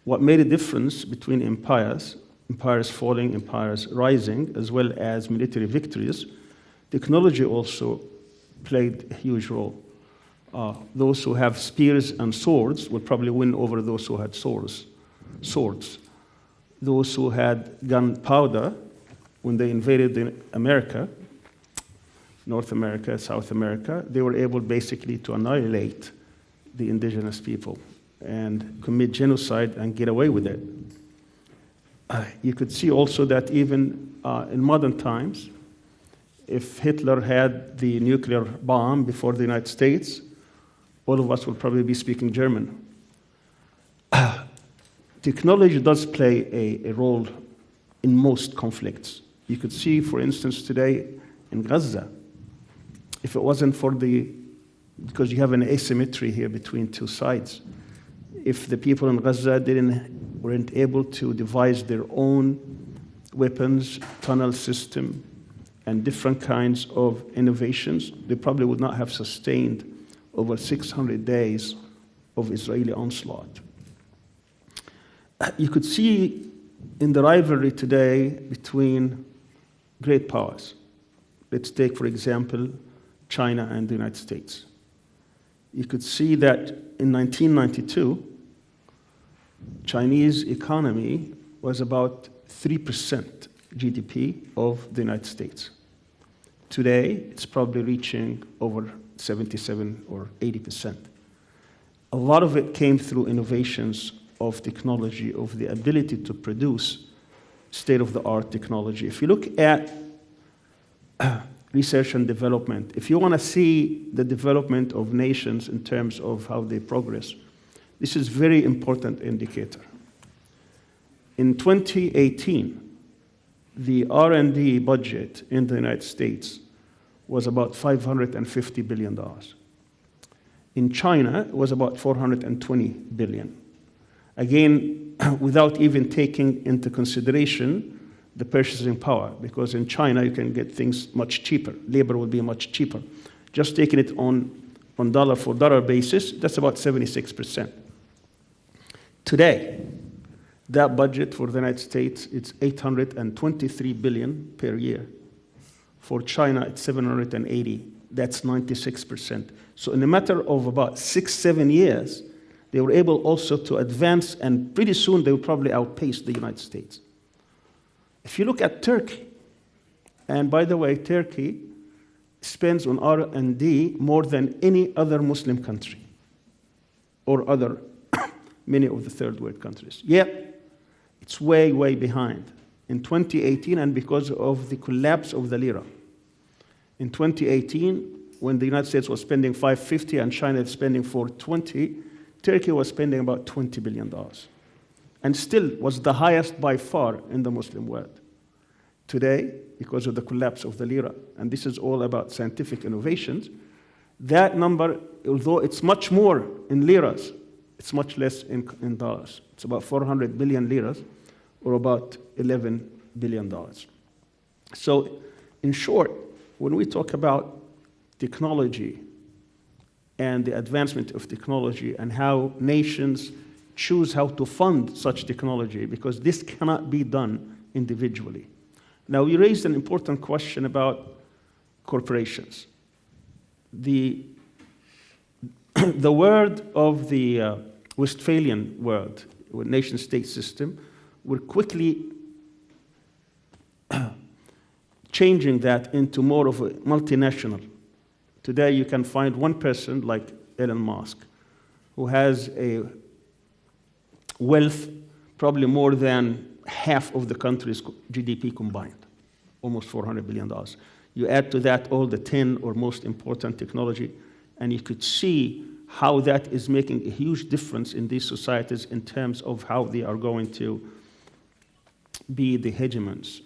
what made a difference between empires falling, empires rising, as well as military victories, technology also played a huge role. Those who have spears and swords would probably win over those who had swords. Those who had gunpowder, when they invaded America, North America, South America, they were able basically to annihilate the indigenous people and commit genocide and get away with it. You could see also that even in modern times, if Hitler had the nuclear bomb before the United States, all of us would probably be speaking German. Technology does play a role in most conflicts. You could see, for instance, today in Gaza, if it wasn't for because you have an asymmetry here between 2 sides, if the people in Gaza weren't able to devise their own weapons, tunnel system, and different kinds of innovations, they probably would not have sustained over 600 days of Israeli onslaught. You could see in the rivalry today between great powers. Let's take, for example, China and the United States. You could see that in 1992, Chinese economy was about 3% GDP of the United States. Today, it's probably reaching over 77 or 80%. A lot of it came through innovations of technology, of the ability to produce state-of-the-art technology. If you look at research and development, if you want to see the development of nations in terms of how they progress, this is a very important indicator. In 2018, the R&D budget in the United States was about $550 billion. In China, it was about $420 billion. Again, without even taking into consideration the purchasing power, because in China you can get things much cheaper. Labor will be much cheaper. Just taking it on dollar for dollar basis, that's about 76%. Today, that budget for the United States, it's $823 billion per year. For China, it's $780. That's 96%. So in a matter of about 6-7 years, they were able also to advance, and pretty soon they will probably outpace the United States. If you look at Turkey, and by the way, Turkey spends on R&D more than any other Muslim country or other many of the third world countries. Yet, it's way, way behind. In 2018, and because of the collapse of the lira, in 2018, when the United States was spending $550 and China is spending $420, Turkey was spending about $20 billion, and still was the highest by far in the Muslim world. Today, because of the collapse of the lira, and this is all about scientific innovations, that number, although it's much more in liras, it's much less in dollars. It's about 400 billion liras, or about $11 billion. So, in short, when we talk about technology and the advancement of technology and how nations choose how to fund such technology, because this cannot be done individually. Now, you raised an important question about corporations. The word of the Westphalian world, or nation-state system, were quickly changing that into more of a multinational. Today, you can find one person like Elon Musk, who has a wealth probably more than half of the country's GDP combined, almost $400 billion. You add to that all the 10 or most important technology, and you could see how that is making a huge difference in these societies in terms of how they are going to be the hegemons,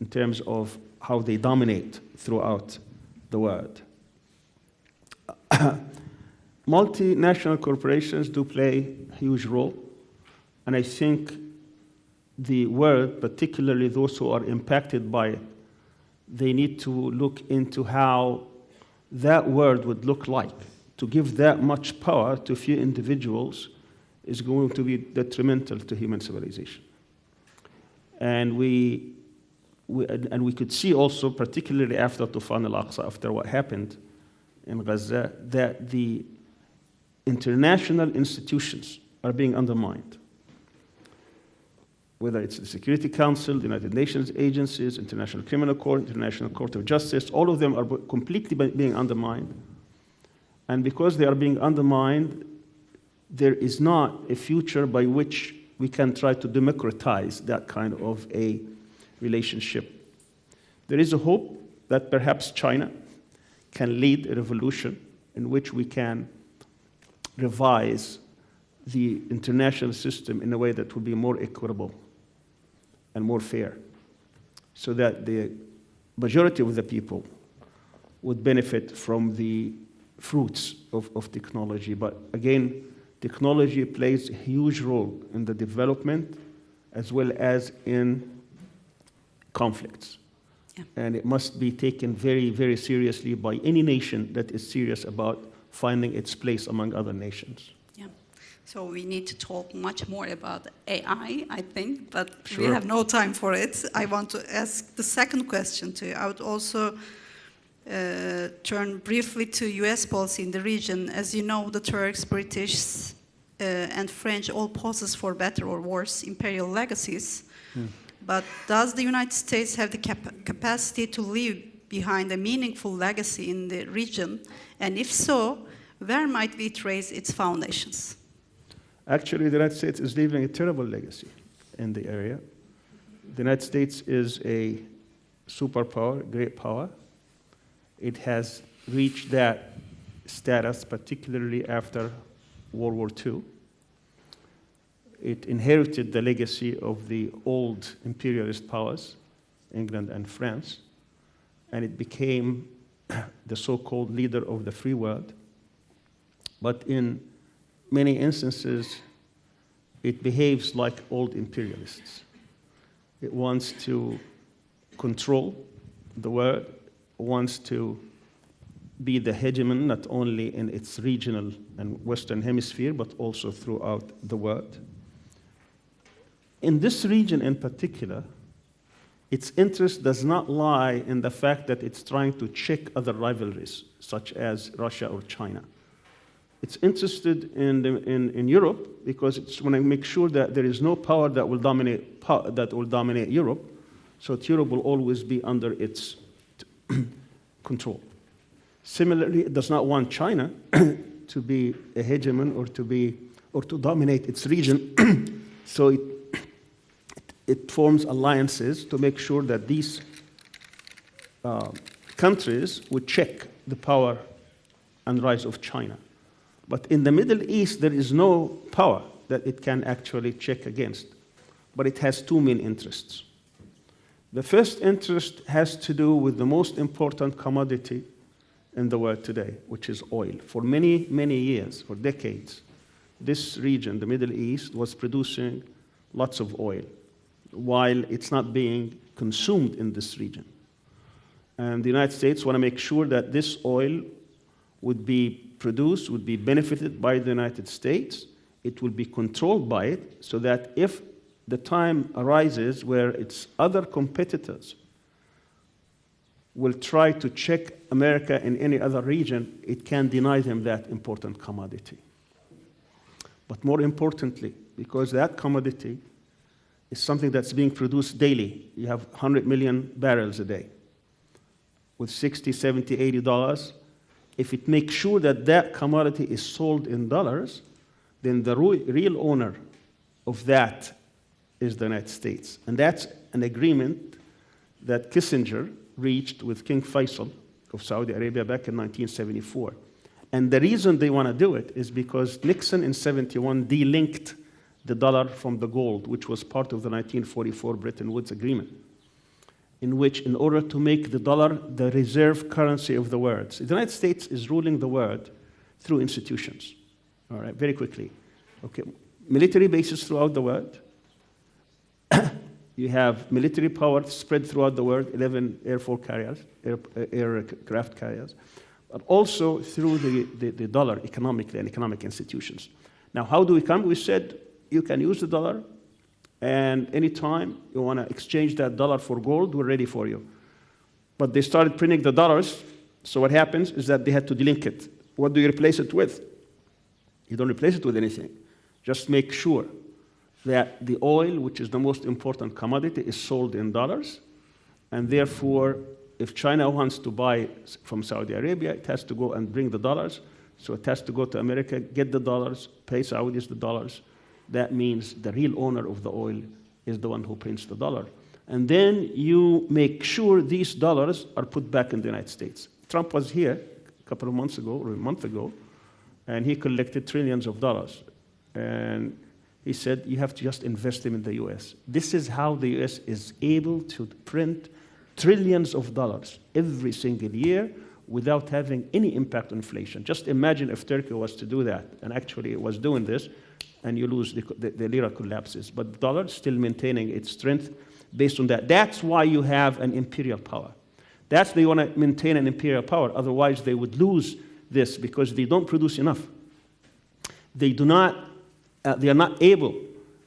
in terms of how they dominate throughout the world. Multinational corporations do play a huge role, and I think the world, particularly those who are impacted by it, they need to look into how that world would look like. To give that much power to a few individuals is going to be detrimental to human civilization. And we could see also, particularly after Tufan al-Aqsa, after what happened in Gaza, that the international institutions are being undermined. Whether it's the Security Council, the United Nations agencies, International Criminal Court, International Court of Justice, all of them are completely being undermined. And because they are being undermined, there is not a future by which we can try to democratize that kind of a relationship. There is a hope that perhaps China can lead a revolution in which we can revise the international system in a way that will be more equitable and more fair, so that the majority of the people would benefit from the fruits of technology. But again, technology plays a huge role in the development as well as in conflicts. Yeah. And it must be taken very, very seriously by any nation that is serious about finding its place among other nations. Yeah. So we need to talk much more about AI, I think, but Sure. we have no time for it. I want to ask the second question to you. I would also turn briefly to US policy in the region. As you know, the Turks, British, and French all poses for better or worse imperial legacies. But does the United States have the capacity to leave behind a meaningful legacy in the region? And if so, where might we trace its foundations? Actually, the United States is leaving a terrible legacy in the area. The United States is a superpower, great power. It has reached that status, particularly after World War II. It inherited the legacy of the old imperialist powers, England and France, and it became the so-called leader of the free world. But in many instances, it behaves like old imperialists. It wants to control the world, wants to be the hegemon not only in its regional and Western hemisphere, but also throughout the world. In this region in particular, its interest does not lie in the fact that it's trying to check other rivalries, such as Russia or China. It's interested in Europe because it's want to make sure that there is no power that will dominate Europe, so that Europe will always be under its control. Similarly, it does not want China to be a hegemon or to dominate its region, so it forms alliances to make sure that these countries would check the power and rise of China. But in the Middle East, there is no power that it can actually check against, but it has two main interests. The first interest has to do with the most important commodity in the world today, which is oil. For many, many years, for decades, this region, the Middle East, was producing lots of oil, while it's not being consumed in this region. And the United States want to make sure that this oil would be produced, would be benefited by the United States. It will be controlled by it, so that if the time arises where its other competitors will try to check America in any other region, it can deny them that important commodity. But more importantly, because that commodity is something that's being produced daily. You have 100 million barrels a day with $60, $70, $80. If it makes sure that that commodity is sold in dollars, then the real owner of that is the United States. And that's an agreement that Kissinger reached with King Faisal of Saudi Arabia back in 1974. And the reason they want to do it is because Nixon in 71 delinked the dollar from the gold, which was part of the 1944 Bretton Woods Agreement, in which, in order to make the dollar the reserve currency of the world, the United States is ruling the world through institutions. All right, very quickly. Okay, military bases throughout the world. You have military power spread throughout the world, 11 aircraft carriers, but also through the dollar economically and economic institutions. Now, how do we come? We said you can use the dollar, and anytime you want to exchange that dollar for gold, we're ready for you. But they started printing the dollars, so what happens is that they had to delink it. What do you replace it with? You don't replace it with anything. Just make sure that the oil, which is the most important commodity, is sold in dollars, and therefore, if China wants to buy from Saudi Arabia, it has to go and bring the dollars, so it has to go to America, get the dollars, pay Saudis the dollars. That means the real owner of the oil is the one who prints the dollar. And then you make sure these dollars are put back in the United States. Trump was here a couple of months ago, or a month ago, and he collected trillions of dollars. And he said, you have to just invest them in the US. This is how the US is able to print trillions of dollars every single year without having any impact on inflation. Just imagine if Turkey was to do that, and actually it was doing this, and you lose, the lira collapses. But the dollar is still maintaining its strength based on that. That's why you have an imperial power. That's they want to maintain an imperial power. Otherwise, they would lose this because they don't produce enough. They are not able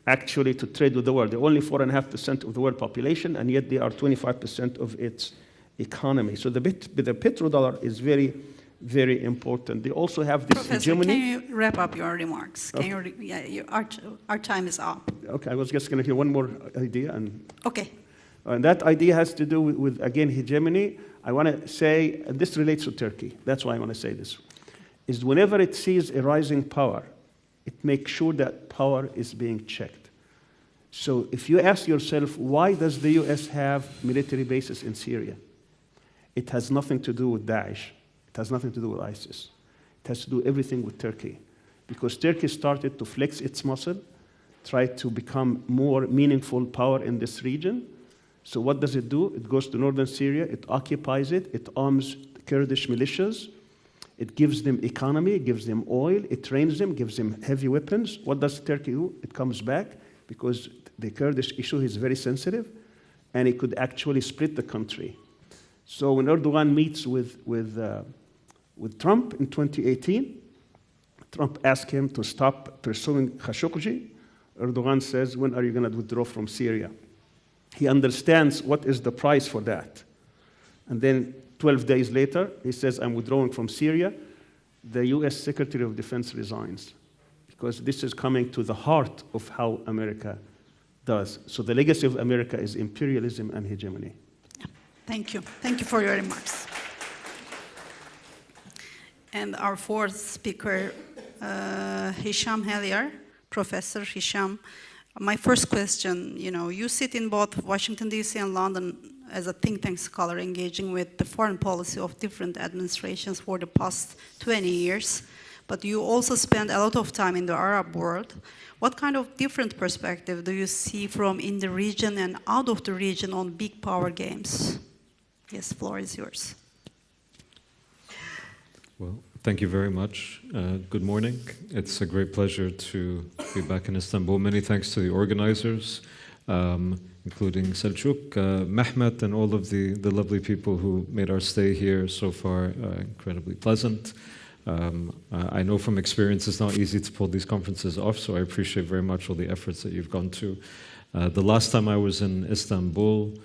actually to trade with the world. They're only 4.5% of the world population, and yet they are 25% of its economy. So the petrodollar is very, very important. They also have this Professor, hegemony. can you wrap up your remarks? Okay. Our time is up. Okay, I was just going to hear one more idea. Okay. And that idea has to do with, again, hegemony. I want to say, and this relates to Turkey, that's why I want to say this, is whenever it sees a rising power, it makes sure that power is being checked. So if you ask yourself, why does the US have military bases in Syria? It has nothing to do with Daesh. It has nothing to do with ISIS. It has to do everything with Turkey. Because Turkey started to flex its muscle, try to become more meaningful power in this region. So what does it do? It goes to northern Syria, it occupies it, it arms Kurdish militias, it gives them economy, it gives them oil, it trains them, gives them heavy weapons. What does Turkey do? It comes back because the Kurdish issue is very sensitive, and it could actually split the country. So when Erdogan meets with Trump in 2018, Trump asked him to stop pursuing Khashoggi. Erdogan says, when are you going to withdraw from Syria? He understands what is the price for that. And then 12 days later, he says, I'm withdrawing from Syria. The US Secretary of Defense resigns because this is coming to the heart of how America does. So the legacy of America is imperialism and hegemony. Thank you. Thank you for your remarks. And our fourth speaker, Hellyer, Professor Hisham. My first question, you sit in both Washington, D.C. and London as a think tank scholar engaging with the foreign policy of different administrations for the past 20 years, but you also spend a lot of time in the Arab world. What kind of different perspective do you see from in the region and out of the region on big power games? Yes, floor is yours. Well, thank you very much. Good morning. It's a great pleasure to be back in Istanbul. Many thanks to the organizers. including Selçuk, Mehmet, and all of the lovely people who made our stay here so far incredibly pleasant. I know from experience it's not easy to pull these conferences off, so I appreciate very much all the efforts that you've gone to. The last time I was in Istanbul,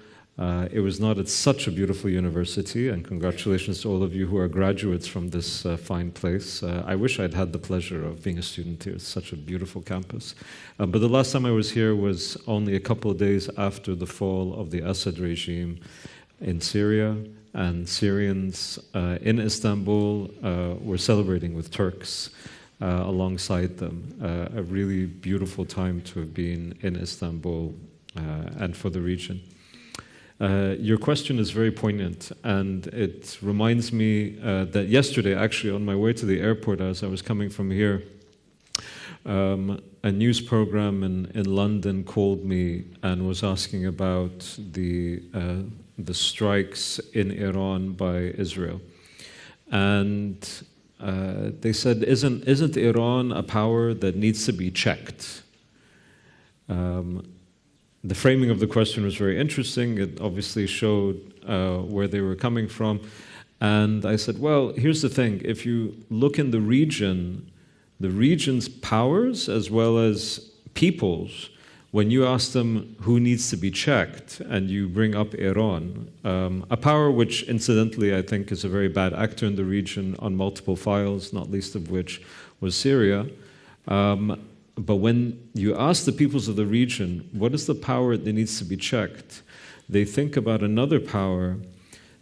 it was not at such a beautiful university, and congratulations to all of you who are graduates from this fine place. I wish I'd had the pleasure of being a student here. It's such a beautiful campus. But the last time I was here was only a couple of days after the fall of the Assad regime in Syria, and Syrians in Istanbul were celebrating with Turks alongside them. A really beautiful time to have been in Istanbul and for the region. Your question is very poignant, and it reminds me that yesterday, actually, on my way to the airport as I was coming from here, a news program in London called me and was asking about the strikes in Iran by Israel. And they said, isn't Iran a power that needs to be checked? The framing of the question was very interesting. It obviously showed where they were coming from. And I said, well, here's the thing. If you look in the region's powers as well as peoples, when you ask them who needs to be checked and you bring up Iran, a power which incidentally I think is a very bad actor in the region on multiple files, not least of which was Syria, but when you ask the peoples of the region, what is the power that needs to be checked? They think about another power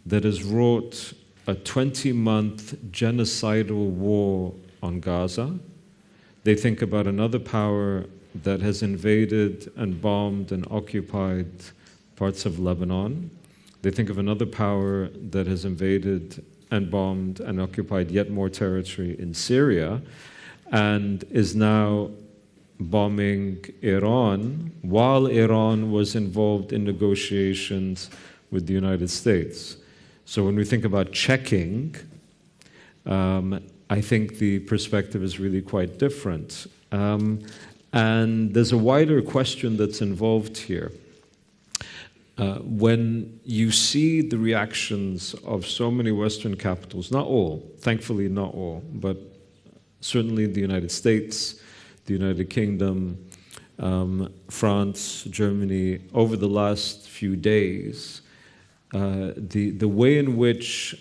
that has wrought a 20-month genocidal war on Gaza. They think about another power that has invaded and bombed and occupied parts of Lebanon. They think of another power that has invaded and bombed and occupied yet more territory in Syria and is now bombing Iran while Iran was involved in negotiations with the United States. So when we think about checking, I think the perspective is really quite different. And there's a wider question that's involved here. When you see the reactions of so many Western capitals, not all, thankfully not all, but certainly the United States, the United Kingdom, France, Germany, over the last few days, the way in which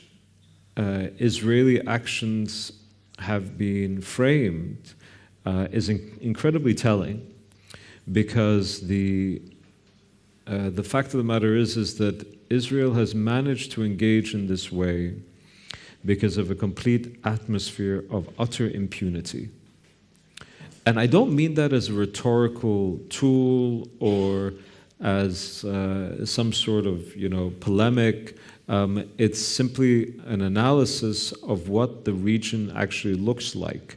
Israeli actions have been framed is incredibly telling, because the fact of the matter is that Israel has managed to engage in this way because of a complete atmosphere of utter impunity. And I don't mean that as a rhetorical tool or as some sort of, polemic. It's simply an analysis of what the region actually looks like.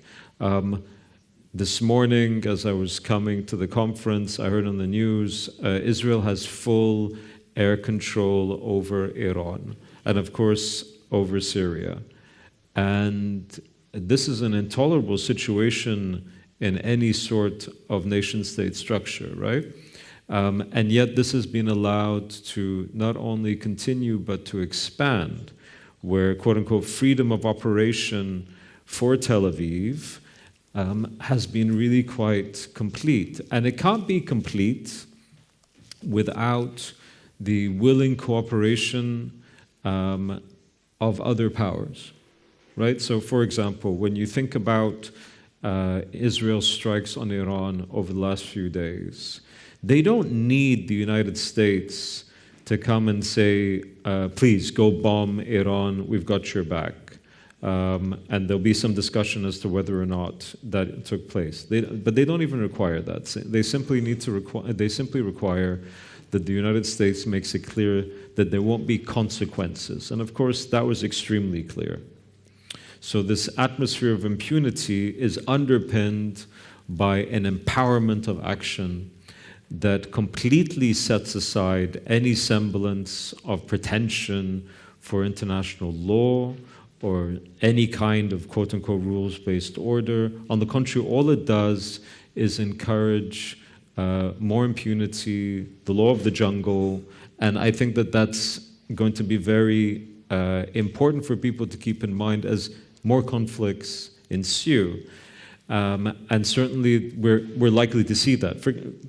This morning, as I was coming to the conference, I heard on the news, Israel has full air control over Iran, and of course, over Syria. And this is an intolerable situation in any sort of nation-state structure, right? And yet this has been allowed to not only continue, but to expand, where, quote-unquote, freedom of operation for Tel Aviv has been really quite complete. And it can't be complete without the willing cooperation of other powers, right? So, for example, when you think about Israel's strikes on Iran over the last few days, they don't need the United States to come and say, please go bomb Iran, we've got your back. And there'll be some discussion as to whether or not that took place. But they don't even require that. They simply require that the United States makes it clear that there won't be consequences. And of course, that was extremely clear. So this atmosphere of impunity is underpinned by an empowerment of action that completely sets aside any semblance of pretension for international law or any kind of quote-unquote rules-based order. On the contrary, all it does is encourage more impunity, the law of the jungle, and I think that that's going to be very important for people to keep in mind as more conflicts ensue. And certainly we're likely to see that.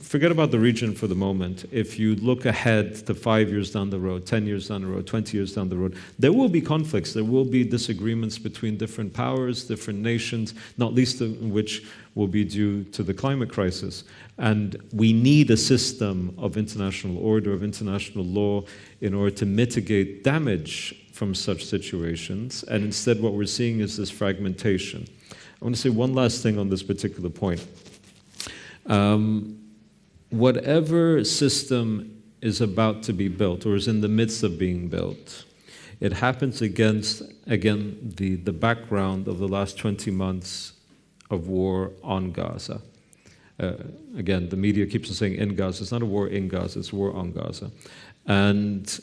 Forget about the region for the moment. If you look ahead to 5 years down the road, 10 years down the road, 20 years down the road, there will be conflicts, there will be disagreements between different powers, different nations, not least of which will be due to the climate crisis. And we need a system of international order, of international law, in order to mitigate damage from such situations. And instead what we're seeing is this fragmentation. I want to say one last thing on this particular point. Whatever system is about to be built or is in the midst of being built, it happens against, again, the background of the last 20 months of war on Gaza. Again, the media keeps on saying in Gaza. It's not a war in Gaza, it's a war on Gaza. And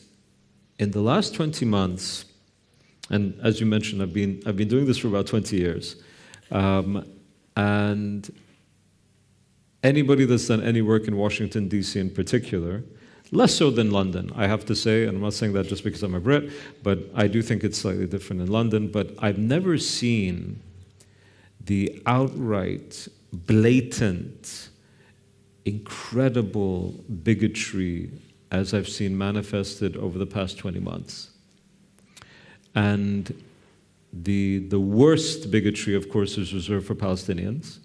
in the last 20 months, and as you mentioned, I've been doing this for about 20 years, and anybody that's done any work in Washington, D.C. in particular, less so than London, I have to say, and I'm not saying that just because I'm a Brit, but I do think it's slightly different in London, but I've never seen the outright, blatant, incredible bigotry as I've seen manifested over the past 20 months. And the worst bigotry, of course, is reserved for Palestinians,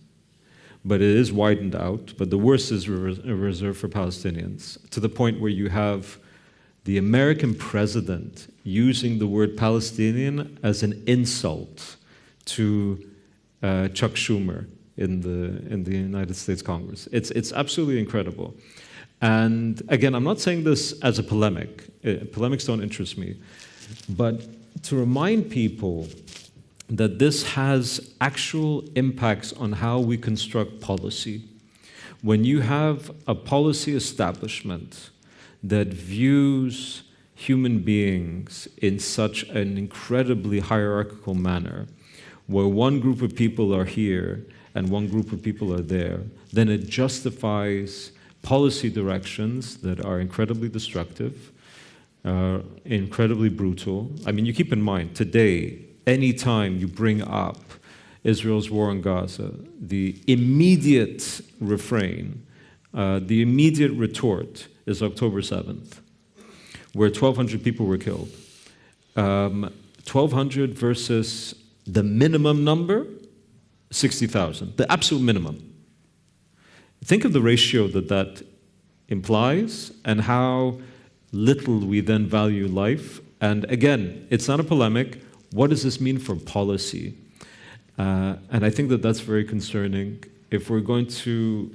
but it is widened out. But the worst is reserved for Palestinians, to the point where you have the American president using the word Palestinian as an insult to Chuck Schumer in the United States Congress. It's absolutely incredible. And again, I'm not saying this as a polemic. Polemics don't interest me, but to remind people that this has actual impacts on how we construct policy. When you have a policy establishment that views human beings in such an incredibly hierarchical manner, where one group of people are here and one group of people are there, then it justifies policy directions that are incredibly destructive, incredibly brutal. I mean, you keep in mind, today, anytime you bring up Israel's war on Gaza, the immediate refrain, the immediate retort is October 7th, where 1,200 people were killed. 1,200 versus the minimum number, 60,000, the absolute minimum. Think of the ratio that implies and how little we then value life. And again, it's not a polemic. What does this mean for policy? And I think that that's very concerning. If we're going to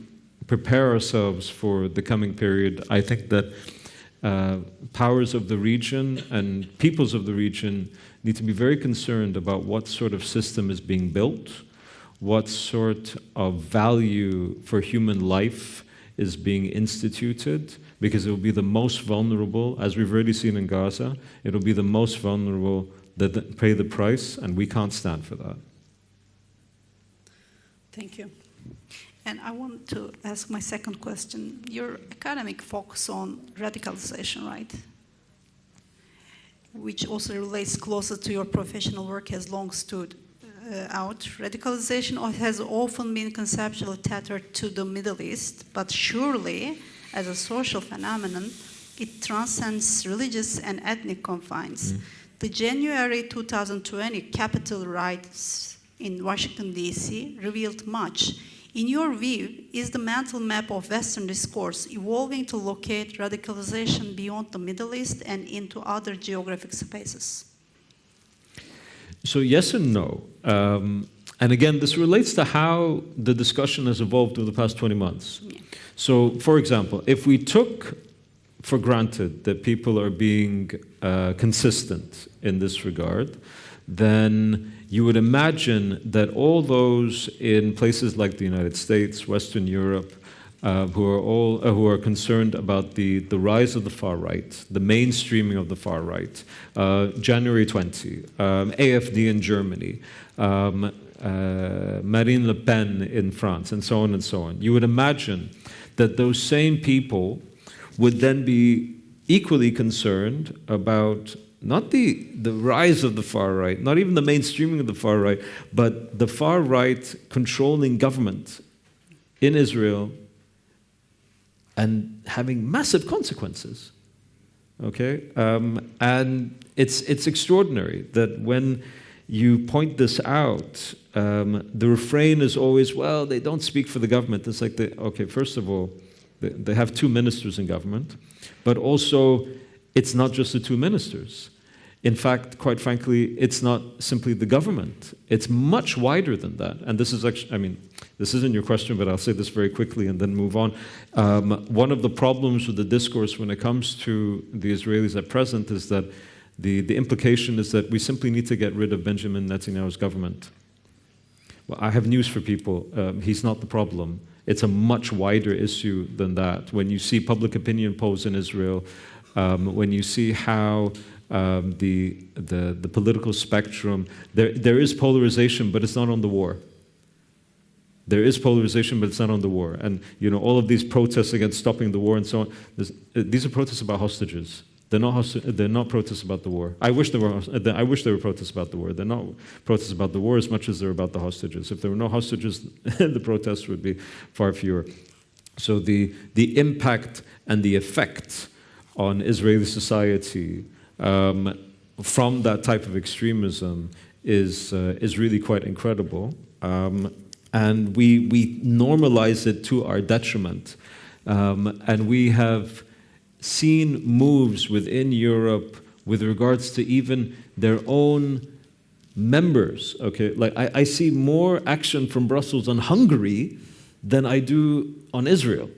prepare ourselves for the coming period, I think that powers of the region and peoples of the region need to be very concerned about what sort of system is being built, what sort of value for human life is being instituted, because it will be the most vulnerable, as we've already seen in Gaza, it will be the most vulnerable that pay the price, and we can't stand for that. Thank you. And I want to ask my second question. Your academic focus on radicalization, right? Which also relates closer to your professional work, has long stood out. Radicalization has often been conceptually tethered to the Middle East, but surely, as a social phenomenon, it transcends religious and ethnic confines. The January 2020 Capitol riots in Washington, D.C. revealed much. In your view, is the mental map of Western discourse evolving to locate radicalization beyond the Middle East and into other geographic spaces? So yes and no. And again, this relates to how the discussion has evolved over the past 20 months. Yeah. So, for example, if we took for granted that people are being consistent in this regard, then you would imagine that all those in places like the United States, Western Europe, who are concerned about the rise of the far right, the mainstreaming of the far right, January 20, AfD in Germany, Marine Le Pen in France, and so on and so on. You would imagine that those same people would then be equally concerned about not the rise of the far right, not even the mainstreaming of the far right, but the far right controlling government in Israel and having massive consequences. Okay? And it's extraordinary that when you point this out, the refrain is always, well, they don't speak for the government. It's like, okay, first of all, they have 2 ministers in government, but also it's not just the 2 ministers. In fact, quite frankly, it's not simply the government. It's much wider than that. And this is actually, I mean, this isn't your question, but I'll say this very quickly and then move on. One of the problems with the discourse when it comes to the Israelis at present is that the implication is that we simply need to get rid of Benjamin Netanyahu's government. Well, I have news for people. He's not the problem. It's a much wider issue than that. When you see public opinion polls in Israel, when you see how the political spectrum, there is polarization, but it's not on the war. There is polarization, but it's not on the war. And you know, all of these protests against stopping the war and so on, these are protests about hostages. They're not protests about the war. I wish there were protests about the war. They're not protests about the war as much as they're about the hostages. If there were no hostages, the protests would be far fewer. So the impact and the effect on Israeli society from that type of extremism is really quite incredible. And we normalize it to our detriment. And we have seen moves within Europe with regards to even their own members. Okay, like I see more action from Brussels on Hungary than I do on Israel.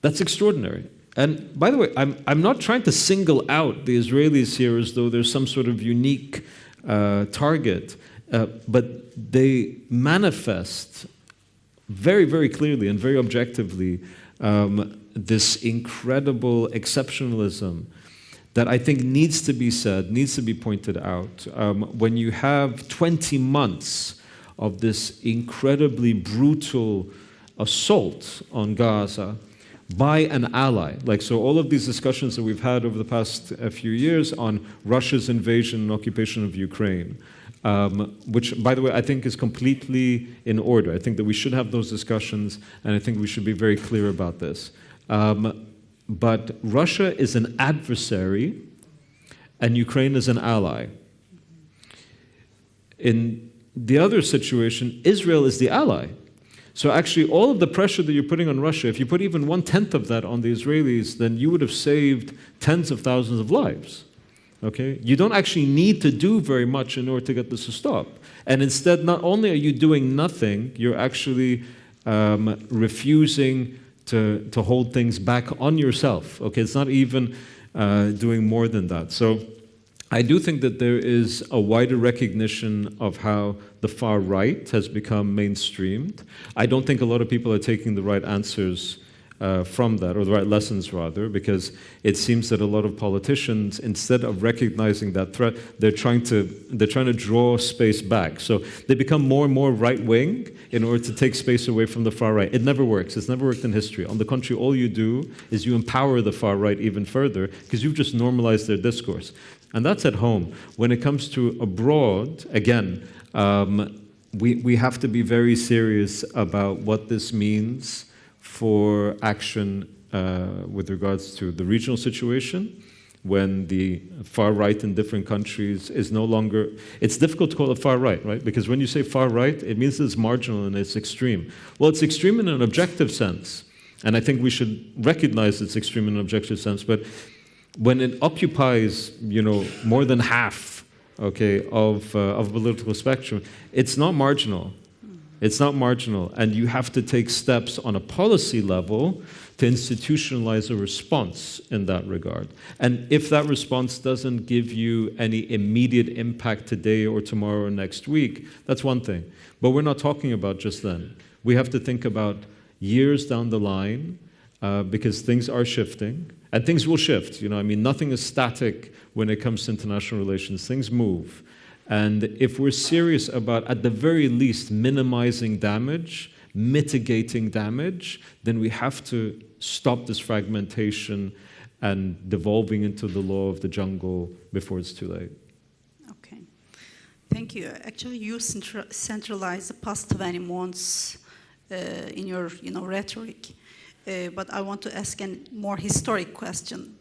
That's extraordinary. And by the way, I'm not trying to single out the Israelis here as though there's some sort of unique target, but they manifest very, very clearly and very objectively this incredible exceptionalism that I think needs to be said, needs to be pointed out. When you have 20 months of this incredibly brutal assault on Gaza by an ally, like so all of these discussions that we've had over the past few years on Russia's invasion and occupation of Ukraine, which, by the way, I think is completely in order. I think that we should have those discussions, and I think we should be very clear about this. But Russia is an adversary, and Ukraine is an ally. In the other situation, Israel is the ally. So actually, all of the pressure that you're putting on Russia, if you put even 1/10 of that on the Israelis, then you would have saved tens of thousands of lives. Okay? You don't actually need to do very much in order to get this to stop. And instead, not only are you doing nothing, you're actually refusing to hold things back on yourself. Okay? It's not even doing more than that. So I do think that there is a wider recognition of how the far right has become mainstreamed. I don't think a lot of people are taking the right answers from that, or the right lessons rather, because it seems that a lot of politicians, instead of recognizing that threat, they're trying to draw space back. So they become more and more right-wing in order to take space away from the far right. It never works. It's never worked in history. On the contrary, all you do is you empower the far right even further because you've just normalized their discourse. And that's at home. When it comes to abroad, again, we have to be very serious about what this means for action with regards to the regional situation, when the far right in different countries is no longer, it's difficult to call it far right, right? Because when you say far right, it means it's marginal and it's extreme. Well, it's extreme in an objective sense, and I think we should recognize it's extreme in an objective sense, but when it occupies, you know, more than half, okay, of political spectrum, it's not marginal. It's not marginal, and you have to take steps on a policy level to institutionalize a response in that regard. And if that response doesn't give you any immediate impact today or tomorrow or next week, that's one thing. But we're not talking about just then. We have to think about years down the line, because things are shifting, and things will shift. You know, I mean, nothing is static when it comes to international relations. Things move. And if we're serious about, at the very least, minimizing damage mitigating damage, then we have to stop this fragmentation and devolving into the law of the jungle before it's too late. Okay, thank you. Actually, you centralize the past 20 months in your rhetoric, but I want to ask a more historic question.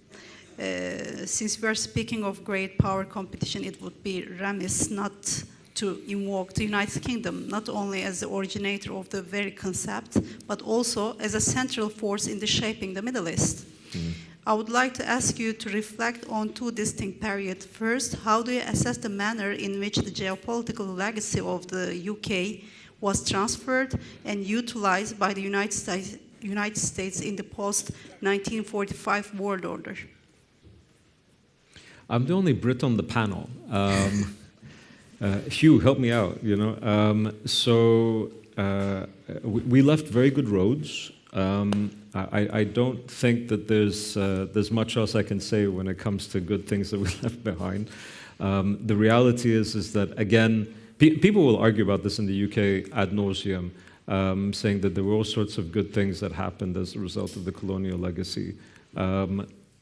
Since we are speaking of great power competition, it would be remiss not to invoke the United Kingdom, not only as the originator of the very concept, but also as a central force in the shaping the Middle East. I would like to ask you to reflect on two distinct periods. First, how do you assess the manner in which the geopolitical legacy of the UK was transferred and utilized by the United States in the post-1945 world order? I'm the only Brit on the panel. Hugh, help me out, we left very good roads. I don't think that there's much else I can say when it comes to good things that we left behind. The reality is that, again, people will argue about this in the UK ad nauseum, saying that there were all sorts of good things that happened as a result of the colonial legacy.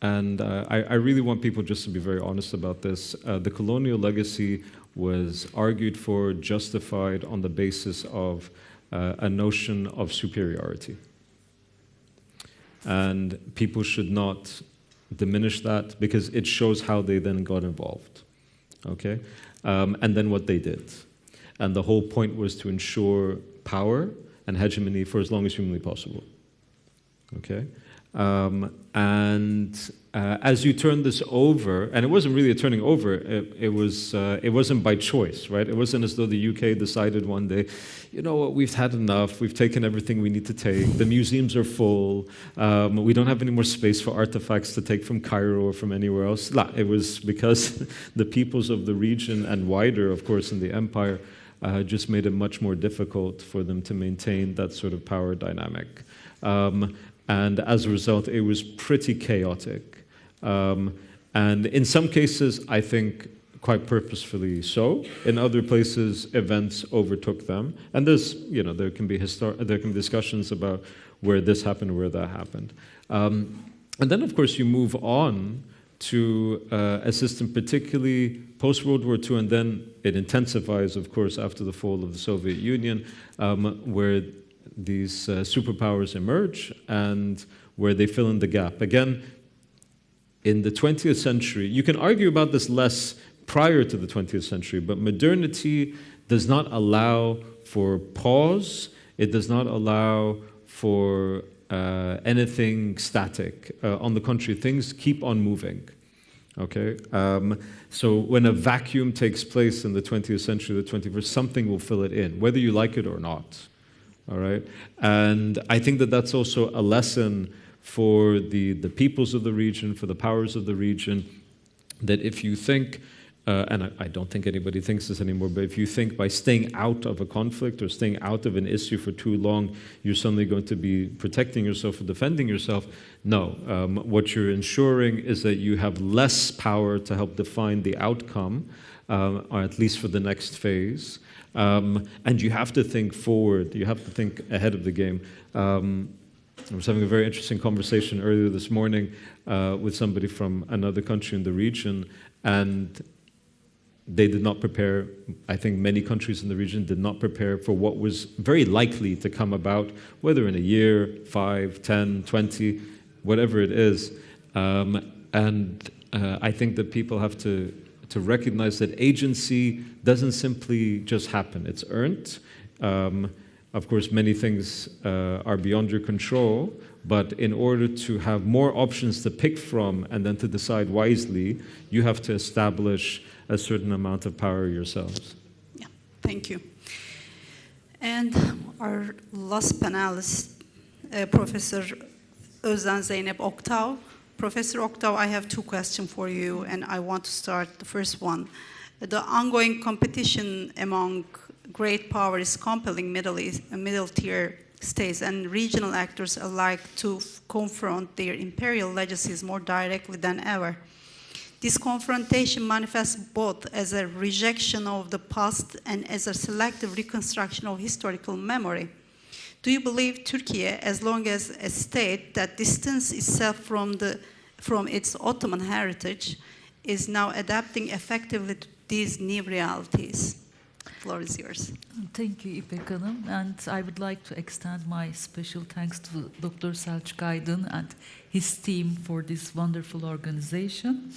And I really want people just to be very honest about this. The colonial legacy was argued for, justified on the basis of a notion of superiority. And people should not diminish that because it shows how they then got involved, okay? And then what they did. And the whole point was to ensure power and hegemony for as long as humanly possible, okay? As you turn this over, and it wasn't really a turning over, it wasn't by choice, right? It wasn't as though the UK decided one day, you know what, we've had enough, we've taken everything we need to take, the museums are full, we don't have any more space for artifacts to take from Cairo or from anywhere else. It was because the peoples of the region and wider, of course, in the empire, just made it much more difficult for them to maintain that sort of power dynamic. And as a result, it was pretty chaotic. And in some cases, I think quite purposefully so. In other places, events overtook them. And there's, there can be discussions about where this happened, where that happened. And then, of course, you move on to a system, particularly post-World War II, and then it intensifies, of course, after the fall of the Soviet Union, where these superpowers emerge and where they fill in the gap. Again, in the 20th century, you can argue about this less prior to the 20th century, but modernity does not allow for pause. It does not allow for anything static. On the contrary, things keep on moving. Okay? So when a vacuum takes place in the 20th century, the 21st, something will fill it in, whether you like it or not. All right? And I think that that's also a lesson for the peoples of the region, for the powers of the region, that if you think, and I don't think anybody thinks this anymore, but if you think by staying out of a conflict or staying out of an issue for too long, you're suddenly going to be protecting yourself or defending yourself, no. What you're ensuring is that you have less power to help define the outcome, or at least for the next phase. And you have to think forward. You have to think ahead of the game. I was having a very interesting conversation earlier this morning with somebody from another country in the region, and they did not prepare. I think many countries in the region did not prepare for what was very likely to come about, whether in a year, 5, 10, 20, whatever it is. I think that people have to recognize that agency doesn't simply just happen. It's earned. Of course, many things are beyond your control, but in order to have more options to pick from and then to decide wisely, you have to establish a certain amount of power yourselves. Yeah, thank you. And our last panelist, Professor Özden, Zeynep, Oktav. Professor Oktav, I have two questions for you, and I want to start the first one. The ongoing competition among great power is compelling middle-tier states and regional actors alike to confront their imperial legacies more directly than ever. This confrontation manifests both as a rejection of the past and as a selective reconstruction of historical memory. Do you believe Turkey, as long as a state that distances itself from its Ottoman heritage, is now adapting effectively to these new realities? The floor is yours. Thank you, İpek Hanım. And I would like to extend my special thanks to Dr. Selçuk Aydın and his team for this wonderful organization.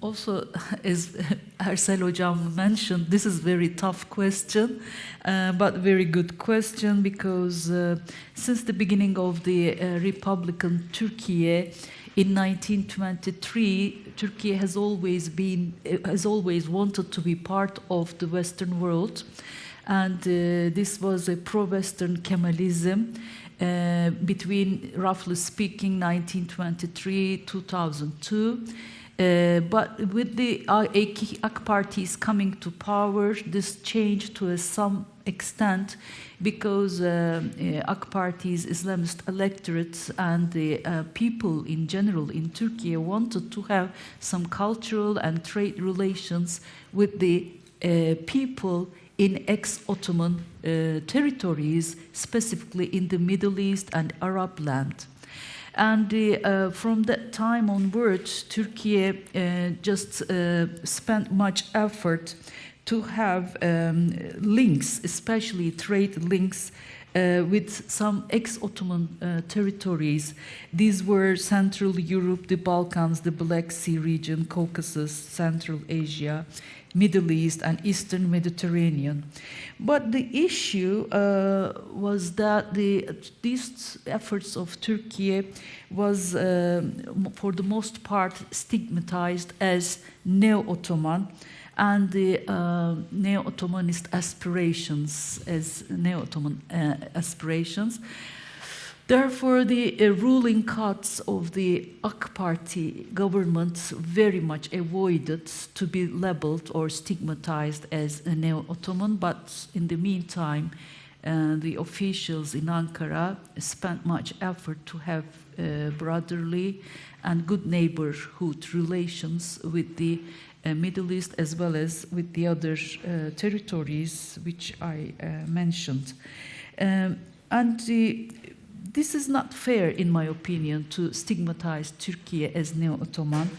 Also, as Ersel Hocam mentioned, this is a very tough question, but very good question, because since the beginning of the Republican Turkey in 1923, Turkey has always wanted to be part of the Western world, and this was a pro-Western Kemalism between, roughly speaking, 1923-2002. But with the AK parties coming to power, this changed to some extent, because AK parties, Islamist electorates, and the people in general in Turkey wanted to have some cultural and trade relations with the people in ex-Ottoman territories, specifically in the Middle East and Arab land. And from that time onwards, Turkey just spent much effort to have links, especially trade links, with some ex-Ottoman territories. These were Central Europe, the Balkans, the Black Sea region, Caucasus, Central Asia, Middle East, and Eastern Mediterranean. But the issue was that these efforts of Turkey was, for the most part, stigmatized as neo-Ottoman, and the neo-Ottomanist aspirations as neo-Ottoman aspirations. Therefore, the ruling cuts of the AK party government very much avoided to be labeled or stigmatized as a neo-Ottoman, but in the meantime, the officials in Ankara spent much effort to have brotherly and good neighborhood relations with the Middle East, as well as with the other territories which I mentioned. This is not fair, in my opinion, to stigmatize Turkey as neo-Ottoman.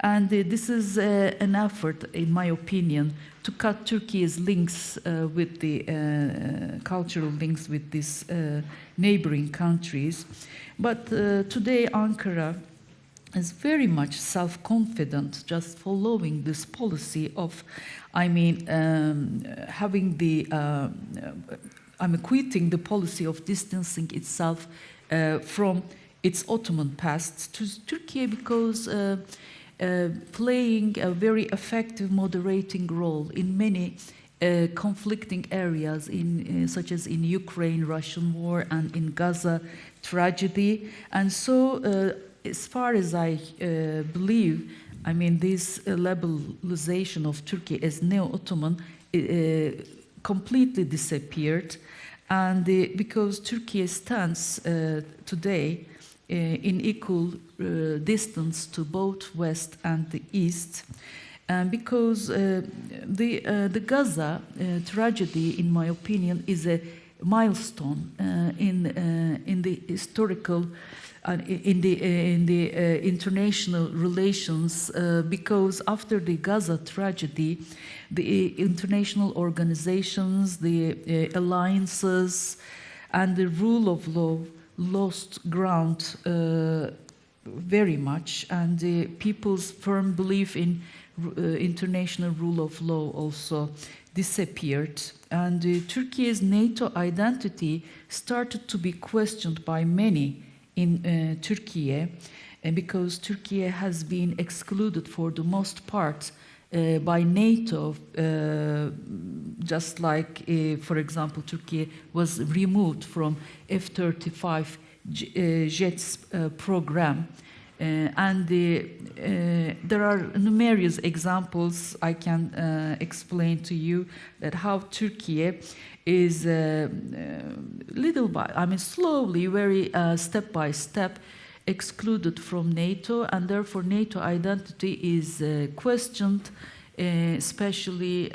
And this is an effort, in my opinion, to cut Turkey's links with the cultural links with these neighboring countries. But today, Ankara is very much self-confident, just following this policy of, having the quitting the policy of distancing itself from its Ottoman past to Turkey, because playing a very effective moderating role in many conflicting areas, such as in Ukraine, Russian war, and in Gaza tragedy. And so, as far as I believe, this labelization of Turkey as neo-Ottoman completely disappeared, and because Turkey stands today in equal distance to both West and the East, and because the Gaza tragedy, in my opinion, is a milestone in the historical in the international relations, because after the Gaza tragedy, the international organizations, the alliances, and the rule of law lost ground very much, and the people's firm belief in international rule of law also disappeared. And Turkey's NATO identity started to be questioned by many in Turkey, because Turkey has been excluded for the most part by NATO, just like, for example, Turkey was removed from F-35 jets program. And there are numerous examples I can explain to you that how Turkey is little by, slowly, very step by step, excluded from NATO, and therefore NATO identity is questioned especially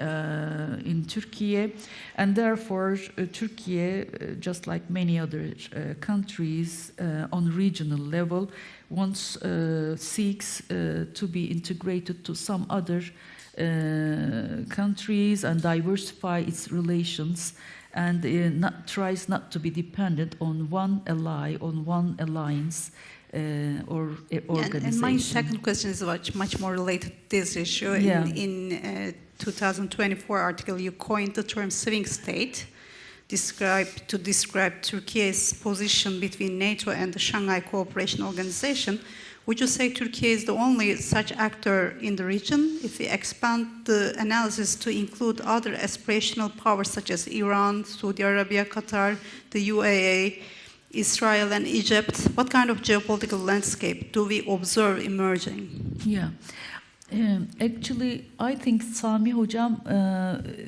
in Turkey, and therefore Turkey, just like many other countries on regional level, seeks to be integrated to some other countries and diversify its relations, and tries not to be dependent on one ally, on one alliance or organization. And my second question is much more related to this issue. Yeah. In 2024 article, you coined the term swing state to describe Turkey's position between NATO and the Shanghai Cooperation Organization. Would you say Turkey is the only such actor in the region? If we expand the analysis to include other aspirational powers such as Iran, Saudi Arabia, Qatar, the UAE, Israel and Egypt, what kind of geopolitical landscape do we observe emerging? Yeah. Actually, I think Sami Hocam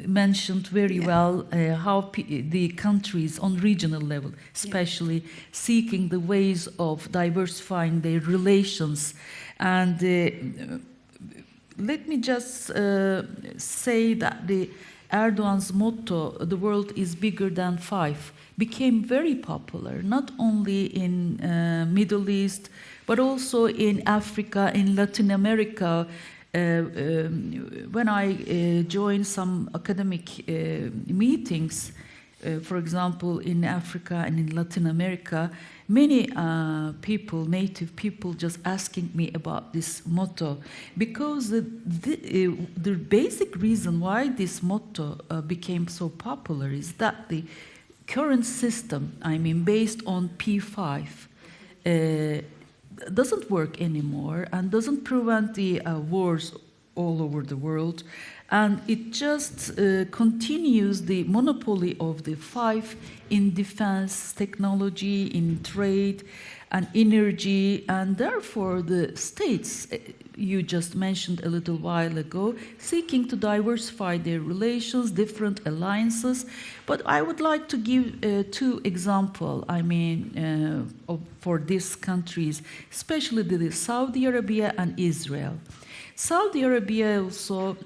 mentioned very well how the countries on regional level, especially seeking the ways of diversifying their relations. And let me just say that the Erdogan's motto, "The world is bigger than five," became very popular, not only in Middle East, but also in Africa, in Latin America. When I joined some academic meetings, for example, in Africa and in Latin America, many people, native people, just asking me about this motto, because the basic reason why this motto became so popular is that the current system, I mean, based on P5, doesn't work anymore and doesn't prevent the wars all over the world, and it just continues the monopoly of the five in defense, technology, in trade and energy, and therefore the states you just mentioned a little while ago, seeking to diversify their relations, different alliances. But I would like to give two examples, I mean, for these countries, especially the Saudi Arabia and Israel. Saudi Arabia also,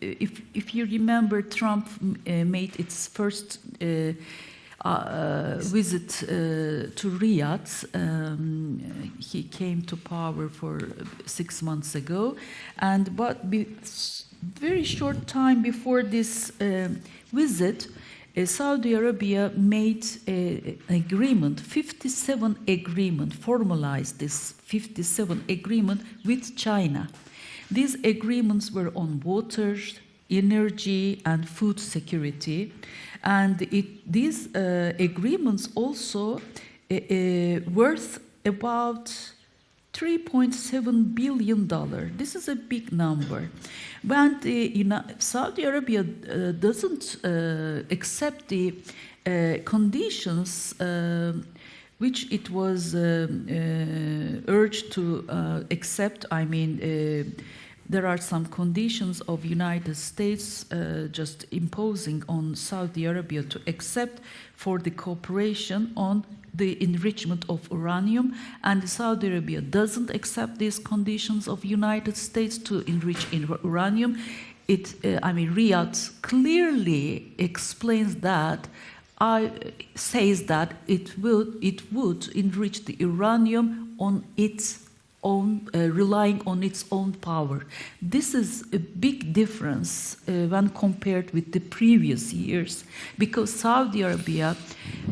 if you remember, Trump made its first visit to Riyadh. He came to power for 6 months ago, but very short time before this visit, Saudi Arabia made an agreement, 57 agreement, formalized this 57 agreement with China. These agreements were on water, energy, and food security. And these agreements also worth about $3.7 billion. This is a big number. But Saudi Arabia doesn't accept the conditions which it was urged to accept. I mean, there are some conditions of United States just imposing on Saudi Arabia to accept for the cooperation on the enrichment of uranium, and Saudi Arabia doesn't accept these conditions of United States to enrich uranium. Riyadh clearly explains that, says that it would enrich the uranium on its own, relying on its own power. This is a big difference when compared with the previous years, because Saudi Arabia,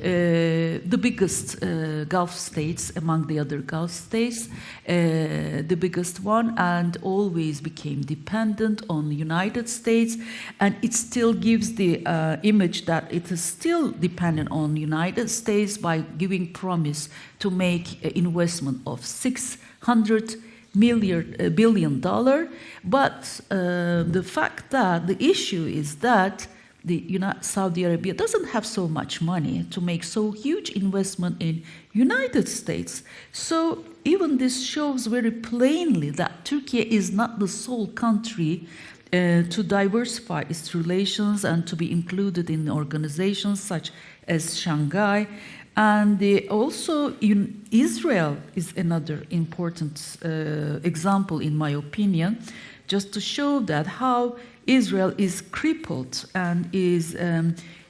the biggest Gulf states among the other Gulf states, the biggest one, and always became dependent on the United States, and it still gives the image that it is still dependent on the United States by giving promise to make an investment of $600 billion, but the fact that the issue is that Saudi Arabia doesn't have so much money to make so huge investment in United States. So even this shows very plainly that Turkey is not the sole country to diversify its relations and to be included in organizations such as Shanghai. And also Israel is another important example, in my opinion, just to show that how Israel is crippled and is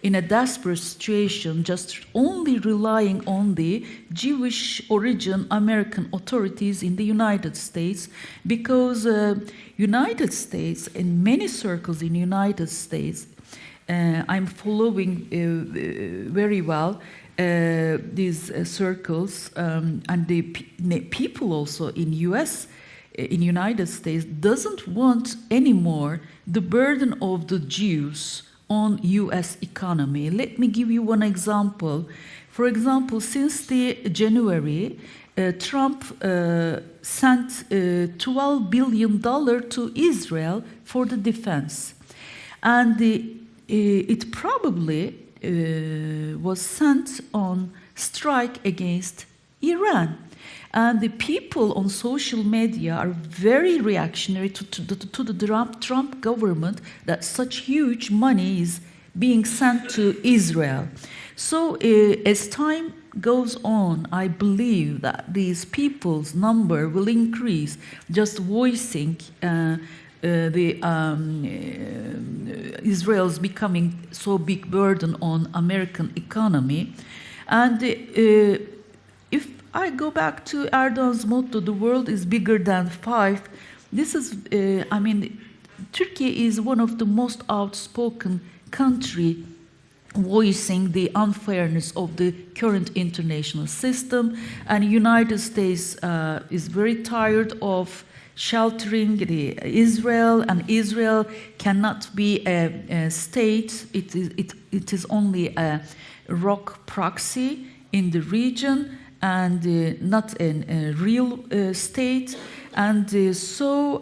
in a desperate situation, just only relying on the Jewish origin American authorities in the United States, because United States, in many circles in United States, I'm following very well these circles, and the people also in US, in United States, doesn't want anymore the burden of the Jews on US economy. Let me give you one example. For example, since the January, Trump sent $12 billion to Israel for the defense. And it probably was sent on strike against Iran. And the people on social media are very reactionary to the Trump government that such huge money is being sent to Israel. So as time goes on, I believe that these people's number will increase, just voicing Israel's becoming so big burden on American economy. And if I go back to Erdogan's motto, the world is bigger than five. This is, Turkey is one of the most outspoken country voicing the unfairness of the current international system. And the United States is very tired of sheltering Israel, and Israel cannot be a state. It is only a rock proxy in the region, and not a real state. And so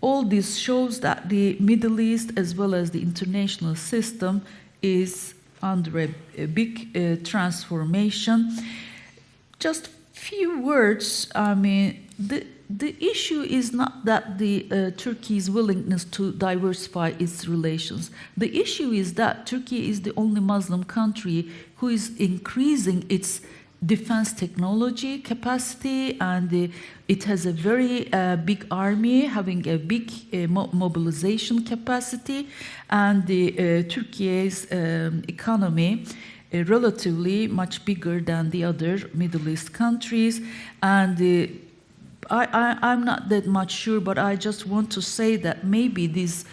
all this shows that the Middle East as well as the international system is under a big transformation. Just few words, the issue is not that the Turkey's willingness to diversify its relations. The issue is that Turkey is the only Muslim country who is increasing its defense technology capacity, and it has a very big army, having a big mobilization capacity, and Turkey's economy relatively much bigger than the other Middle East countries. And I'm not that much sure, but I just want to say that maybe these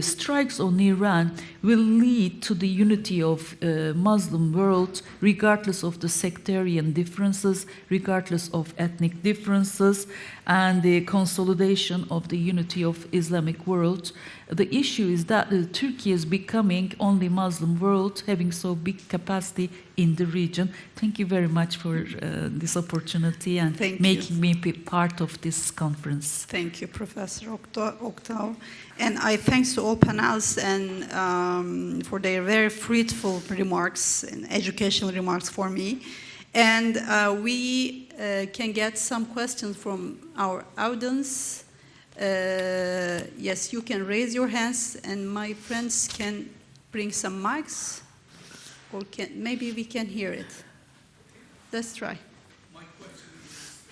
strikes on Iran will lead to the unity of Muslim world, regardless of the sectarian differences, regardless of ethnic differences, and the consolidation of the unity of Islamic world. The issue is that Turkey is becoming only Muslim world, having so big capacity in the region. Thank you very much for this opportunity and making me part of this conference. Thank you, Professor Oktav. And I thanks to all panelists and for their very fruitful remarks and educational remarks for me. And we can get some questions from our audience. Yes, you can raise your hands, and my friends can bring some mics, or maybe we can hear it. Let's try. My question is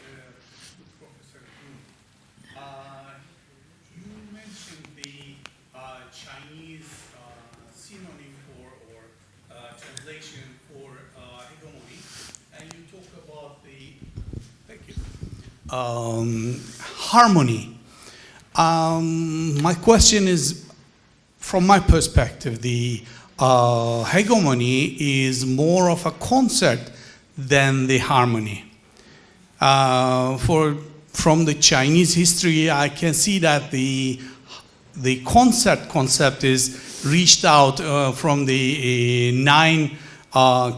to Professor Kuhn. You mentioned the Chinese synonym for or translation for hegemony, and you talk about the harmony. My question is, from my perspective, the hegemony is more of a concept than the harmony. From the Chinese history, I can see that the concept is reached out from the Nine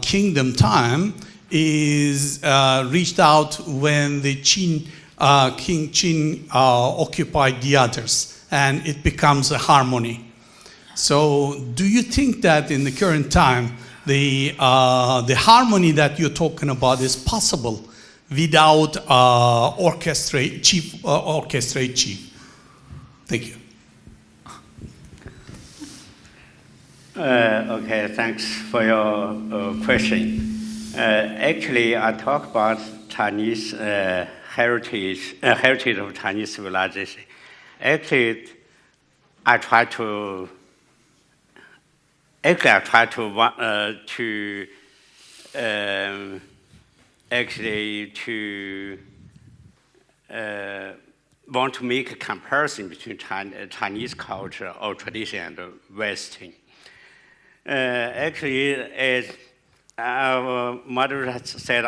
Kingdom time, is reached out when the King Qin occupied the others, and it becomes a harmony. So do you think that in the current time, the harmony that you're talking about is possible without orchestrate chief? Thank you. Okay, thanks for your question. Actually, I talk about Chinese heritage of Chinese civilization. Actually, I try to want to make a comparison between Chinese culture or tradition and Western. Actually, as our moderator said,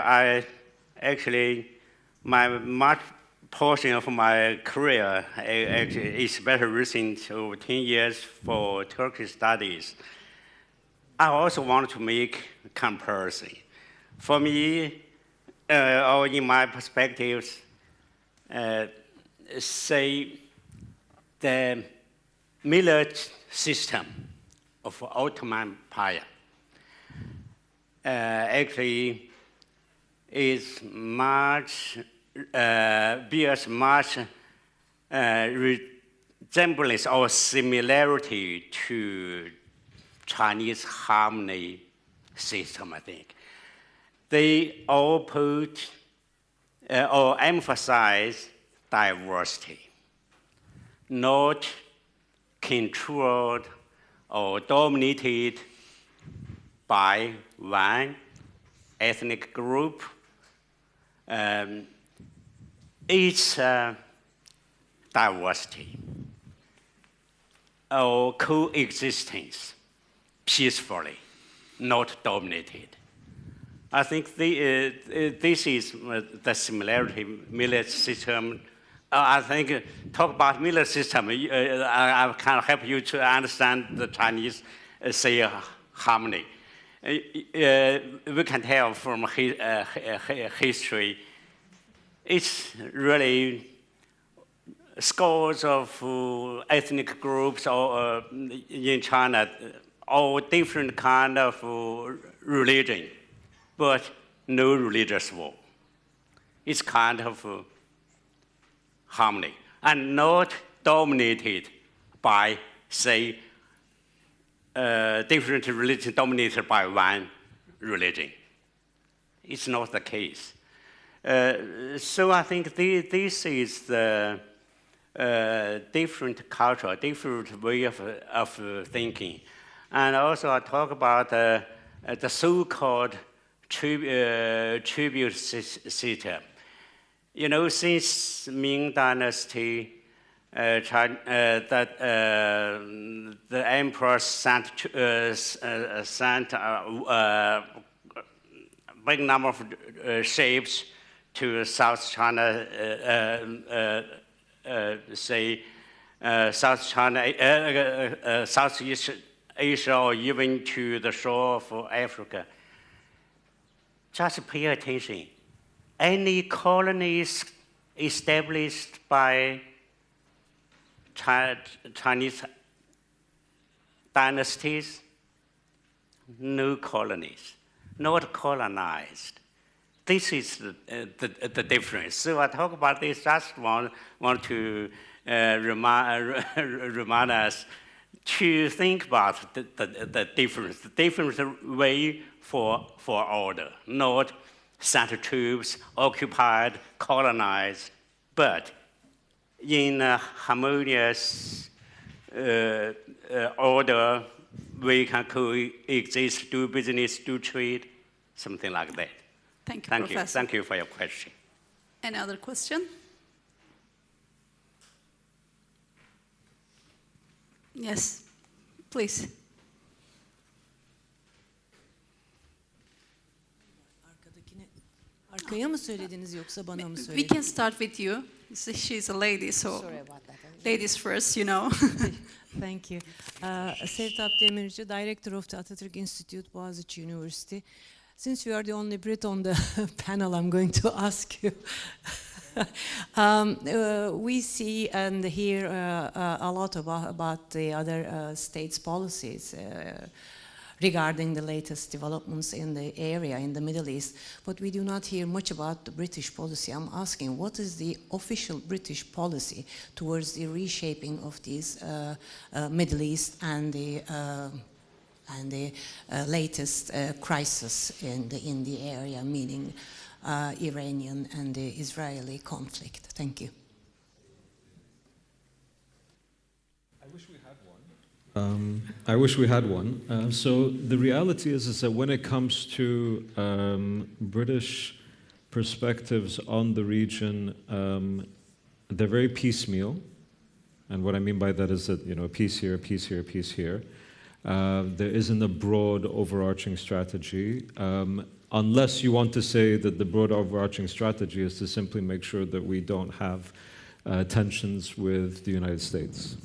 much portion of my career actually is better recent over 10 years for Turkish studies. I also want to make a comparison. For me, or in my perspectives, say the military system of Ottoman Empire actually is much bears much resemblance or similarity to Chinese harmony system, I think. They all put or emphasize diversity, not controlled or dominated by one ethnic group. It's diversity or coexistence peacefully, not dominated. I think this is the similarity military system. I think talk about military system. I can help you to understand the Chinese say harmony. We can tell from history. It's really scores of ethnic groups in China, all different kind of religion, but no religious war. It's kind of harmony and not dominated by, say, different religion dominated by one religion. It's not the case. So I think this is the different culture, different way of thinking. And also I talk about the so-called tribute system. You know, since Ming Dynasty, the emperor sent big number of ships to South China, South China, Southeast Asia, or even to the shore of Africa. Just pay attention. Any colonies established by Chinese dynasties? No colonies, not colonized. This is the difference. So I talk about this, just want to remind us to think about the different way for order, not center troops, occupied, colonized, but in a harmonious order, we can coexist, do business, do trade, something like that. Thank you, Thank Professor. you. Thank you for your question. Any other question? Yes, please. Arkaya mı söylediniz yoksa bana mı We söylediniz? can start with you. She's a lady, so Sorry about that. ladies first, you know. Thank you. Sevtap Demirci, Director of the Atatürk Institute, Boğaziçi University. Since you are the only Brit on the panel, I'm going to ask you. We see and hear a lot about the other states' policies regarding the latest developments in the area, in the Middle East, but we do not hear much about the British policy. I'm asking, what is the official British policy towards the reshaping of these Middle East and the latest crisis in the area, meaning Iranian and the Israeli conflict? Thank you. I wish we had one. So the reality is that when it comes to British perspectives on the region, they're very piecemeal. And what I mean by that is that, a piece here, a piece here, a piece here. There isn't a broad overarching strategy, unless you want to say that the broad overarching strategy is to simply make sure that we don't have tensions with the United States.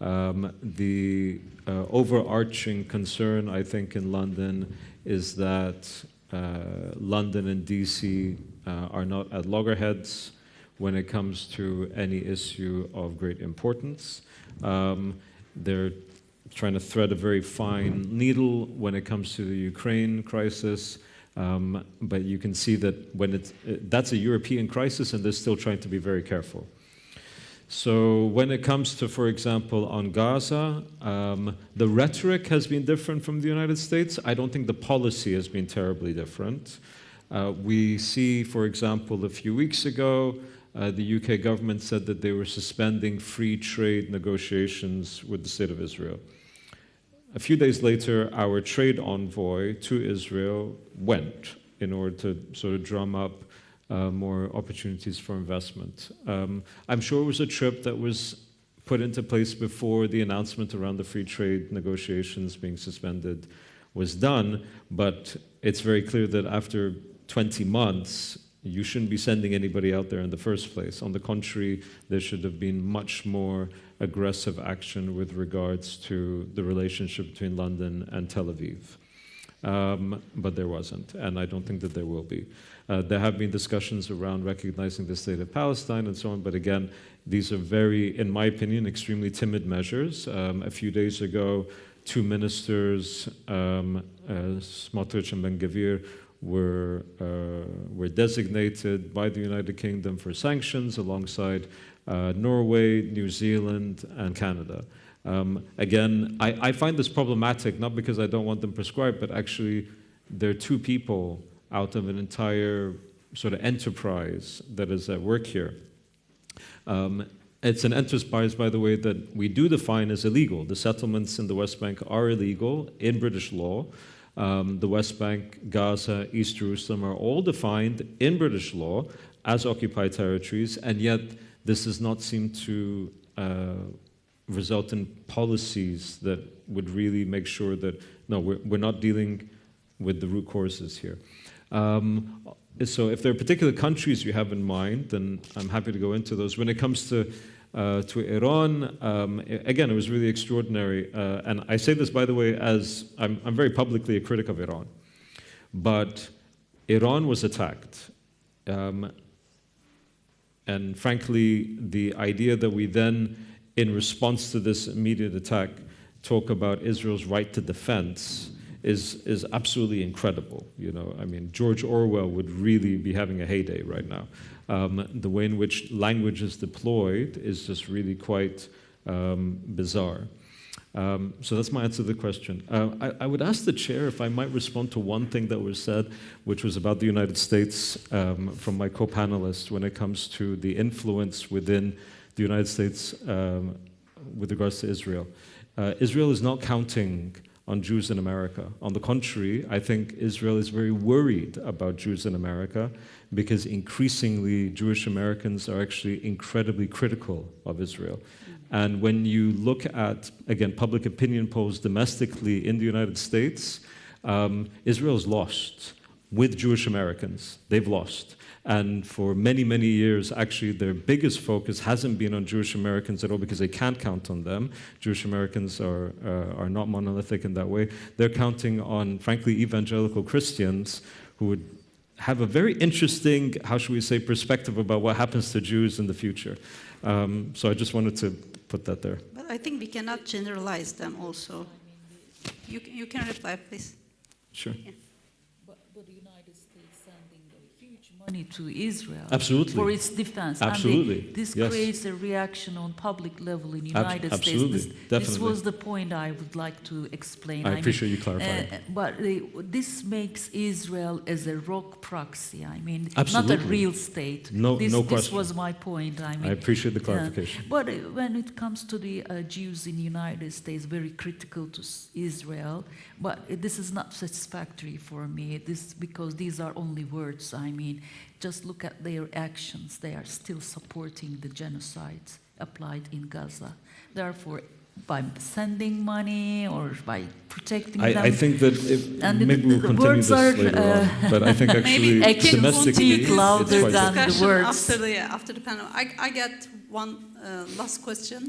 The overarching concern, I think, in London is that London and DC are not at loggerheads when it comes to any issue of great importance. They're trying to thread a very fine needle when it comes to the Ukraine crisis, but you can see that when that's a European crisis and they're still trying to be very careful. So when it comes to, for example, on Gaza, the rhetoric has been different from the United States. I don't think the policy has been terribly different. We see, for example, a few weeks ago, the UK government said that they were suspending free trade negotiations with the State of Israel. A few days later, our trade envoy to Israel went in order to sort of drum up more opportunities for investment. I'm sure it was a trip that was put into place before the announcement around the free trade negotiations being suspended was done, but it's very clear that after 20 months, you shouldn't be sending anybody out there in the first place. On the contrary, there should have been much more aggressive action with regards to the relationship between London and Tel Aviv. But there wasn't, and I don't think that there will be. There have been discussions around recognizing the state of Palestine and so on, but again, these are very, in my opinion, extremely timid measures. A few days ago, two ministers, Smotrich and Ben-Gvir, were designated by the United Kingdom for sanctions alongside Norway, New Zealand, and Canada. Again, I find this problematic, not because I don't want them prescribed, but actually there are two people out of an entire sort of enterprise that is at work here. It's an enterprise, by the way, that we do define as illegal. The settlements in the West Bank are illegal in British law. The West Bank, Gaza, East Jerusalem are all defined in British law as occupied territories, and yet this does not seem to result in policies that would really make sure that, no, we're not dealing with the root causes here. So if there are particular countries you have in mind, then I'm happy to go into those. When it comes to Iran, again, it was really extraordinary. And I say this, by the way, as I'm very publicly a critic of Iran. But Iran was attacked. And frankly, the idea that we then, in response to this immediate attack, talk about Israel's right to defense is absolutely incredible. I mean, George Orwell would really be having a heyday right now. The way in which language is deployed is just really quite bizarre. So that's my answer to the question. I would ask the chair if I might respond to one thing that was said, which was about the United States from my co-panelist when it comes to the influence within the United States with regards to Israel. Israel is not counting on Jews in America. On the contrary, I think Israel is very worried about Jews in America because increasingly Jewish Americans are actually incredibly critical of Israel. And when you look at, again, public opinion polls domestically in the United States, Israel's lost with Jewish Americans. They've lost. And for many, many years, actually, their biggest focus hasn't been on Jewish Americans at all because they can't count on them. Jewish Americans are not monolithic in that way. They're counting on, frankly, evangelical Christians who would have a very interesting, how should we say, perspective about what happens to Jews in the future. So I just wanted to put that there. But I think we cannot generalize them also. You can reply, please. Sure. But the United States sending a huge money to Israel Absolutely. for its defense. Absolutely. And this Yes. creates a reaction on public level in the United absolutely. States. This Definitely. was the point I would like to explain. I appreciate you clarifying. But this makes Israel as a rogue proxy. I mean, Absolutely. not a real state. No This question. was my point. I mean, I appreciate the clarification. but when it comes to the Jews in the United States, very critical to Israel. But this is not satisfactory for me. This because these are only words. I mean, just look at their actions. They are still supporting the genocides applied in Gaza. Therefore, by sending money or by protecting them. I think that maybe we'll continue this later on, but I think actually maybe I can domestically speak louder it's than the words. After the panel, I get one last question.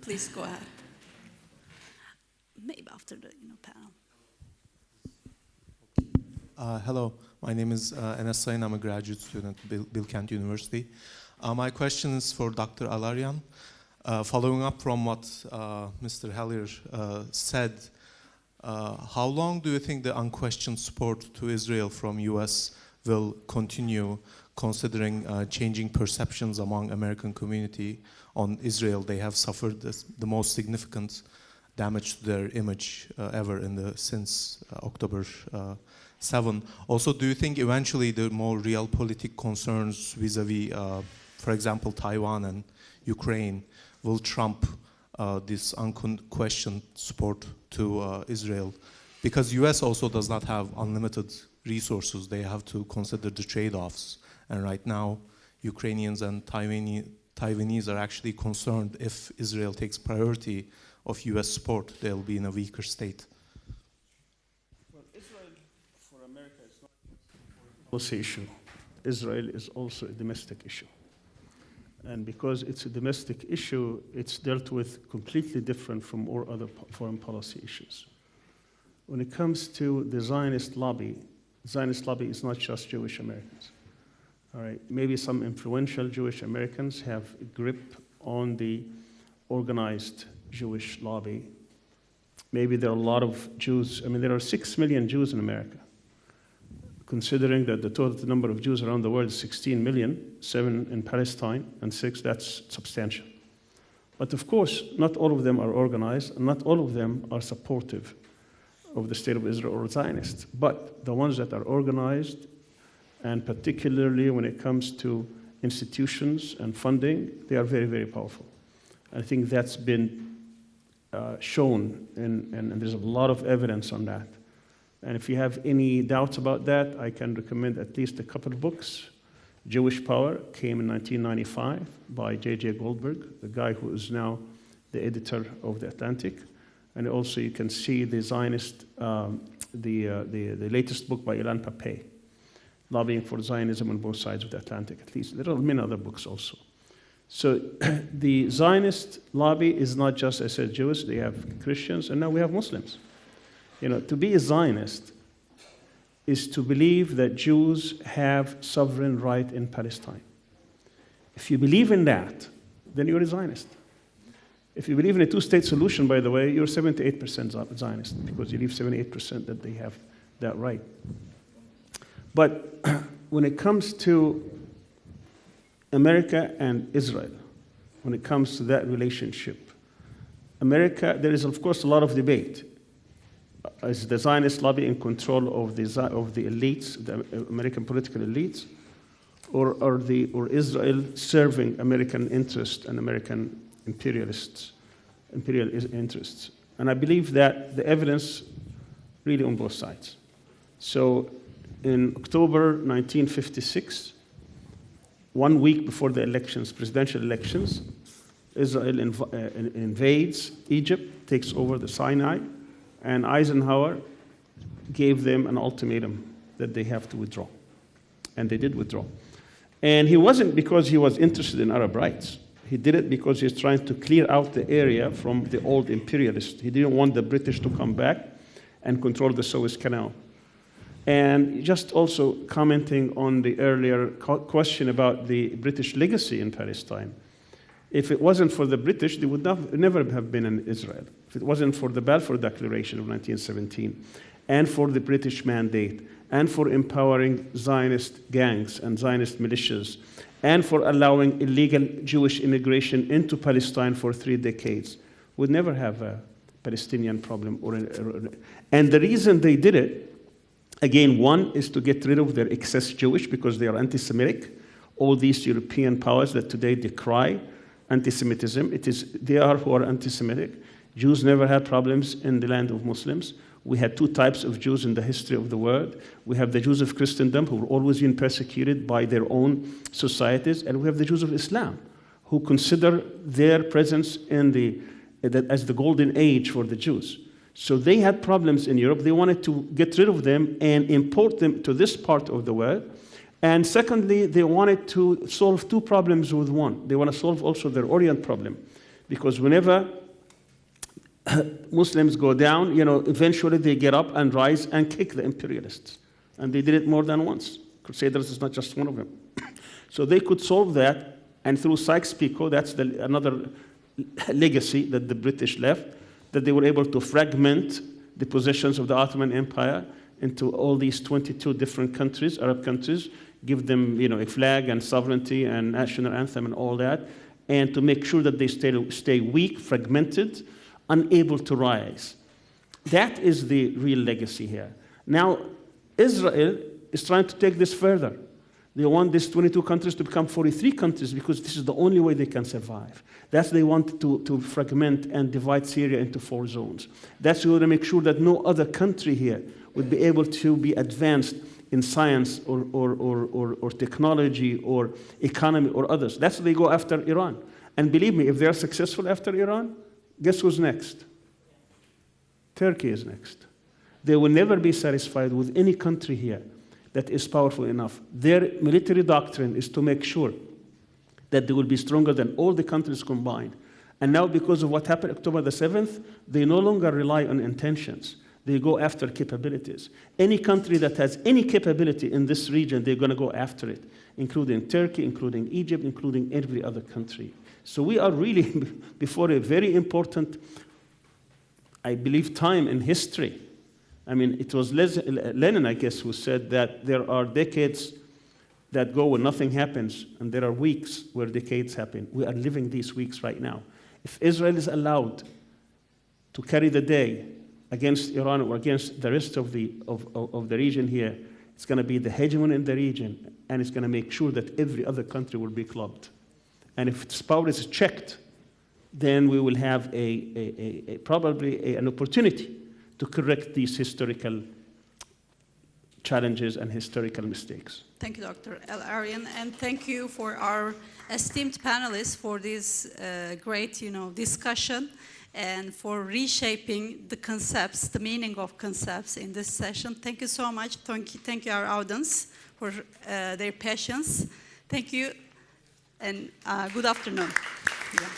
Please go ahead. Maybe after the panel. Hello, my name is Ersel. I'm a graduate student at Bilkent University. My question is for Dr. Al-Arian. Following up from what Mr. Hellyer said, how long do you think the unquestioned support to Israel from U.S. will continue, considering changing perceptions among American community on Israel? They have suffered the most significant damage to their image ever since October 7. Also, do you think eventually the more realpolitik concerns vis-a-vis, for example, Taiwan and Ukraine will trump this unquestioned support to Israel? Because U.S. also does not have unlimited resources. They have to consider the trade-offs. And right now, Ukrainians and Taiwanese are actually concerned if Israel takes priority of U.S. support, they'll be in a weaker state. Well, Israel for America is not a policy issue. Israel is also a domestic issue. And because it's a domestic issue, it's dealt with completely different from all other foreign policy issues. When it comes to the Zionist lobby is not just Jewish Americans. All right, maybe some influential Jewish Americans have a grip on the organized Jewish lobby. Maybe there are a lot of Jews. I mean, there are 6 million Jews in America. Considering that the total number of Jews around the world is 16 million, 7 in Palestine, and 6, that's substantial. But of course, not all of them are organized, and not all of them are supportive of the state of Israel or Zionists. But the ones that are organized, and particularly when it comes to institutions and funding, they are very, very powerful. I think that's been shown, and there's a lot of evidence on that. And if you have any doubts about that, I can recommend at least a couple of books. Jewish Power came in 1995 by J.J. Goldberg, the guy who is now the editor of The Atlantic. And also you can see the Zionist, the latest book by Ilan Pappé, Lobbying for Zionism on Both Sides of the Atlantic, at least. There are many other books also. So the Zionist lobby is not just, I said, Jewish, they have Christians, and now we have Muslims. You know, to be a Zionist is to believe that Jews have sovereign right in Palestine. If you believe in that, then you're a Zionist. If you believe in a two-state solution, by the way, you're 78% Zionist, because you leave 78% that they have that right. But when it comes to America and Israel, when it comes to that relationship, America, there is, of course, a lot of debate. Is the Zionist lobby in control of the elites, the American political elites, or Israel serving American interests and American imperial interests? And I believe that the evidence really on both sides. So in October 1956, 1 week before the elections, presidential elections, Israel invades Egypt, takes over the Sinai, and Eisenhower gave them an ultimatum that they have to withdraw. And they did withdraw. And he wasn't because he was interested in Arab rights. He did it because he was trying to clear out the area from the old imperialists. He didn't want the British to come back and control the Suez Canal. And just also commenting on the earlier question about the British legacy in Palestine. If it wasn't for the British, they would never have been in Israel. If it wasn't for the Balfour Declaration of 1917, and for the British mandate, and for empowering Zionist gangs and Zionist militias, and for allowing illegal Jewish immigration into Palestine for 3 decades, would never have a Palestinian problem. And the reason they did it, again, one is to get rid of their excess Jewish because they are anti-Semitic. All these European powers that today decry anti-Semitism, they are who are anti-Semitic. Jews never had problems in the land of Muslims. We had 2 types of Jews in the history of the world. We have the Jews of Christendom, who were always being persecuted by their own societies, and we have the Jews of Islam, who consider their presence as the golden age for the Jews. So they had problems in Europe. They wanted to get rid of them and import them to this part of the world. And secondly, they wanted to solve 2 problems with one. They want to solve also their Orient problem, because whenever Muslims go down, eventually they get up and rise and kick the imperialists. And they did it more than once. Crusaders is not just one of them. So they could solve that, and through Sykes-Picot, that's another legacy that the British left, that they were able to fragment the possessions of the Ottoman Empire into all these 22 different countries, Arab countries, give them a flag and sovereignty and national anthem and all that, and to make sure that they stay weak, fragmented, unable to rise. That is the real legacy here. Now, Israel is trying to take this further. They want these 22 countries to become 43 countries because this is the only way they can survive. That's they want to fragment and divide Syria into 4 zones. That's going to make sure that no other country here would be able to be advanced in science or technology or economy or others. That's why they go after Iran. And believe me, if they are successful after Iran, guess who's next? Turkey is next. They will never be satisfied with any country here that is powerful enough. Their military doctrine is to make sure that they will be stronger than all the countries combined. And now, because of what happened October the 7th, they no longer rely on intentions. They go after capabilities. Any country that has any capability in this region, they're going to go after it, including Turkey, including Egypt, including every other country. So we are really before a very important, I believe, time in history. I mean, it was Lenin, I guess, who said that there are decades that go when nothing happens, and there are weeks where decades happen. We are living these weeks right now. If Israel is allowed to carry the day against Iran or against the rest of the region here, it's going to be the hegemon in the region, and it's going to make sure that every other country will be clubbed. And if its power is checked, then we will have probably an opportunity to correct these historical challenges and historical mistakes. Thank you, Dr. Al-Arian, and thank you for our esteemed panelists for this great, discussion and for reshaping the concepts, the meaning of concepts in this session. Thank you so much. Thank you our audience for their patience. Thank you, and good afternoon. Yeah.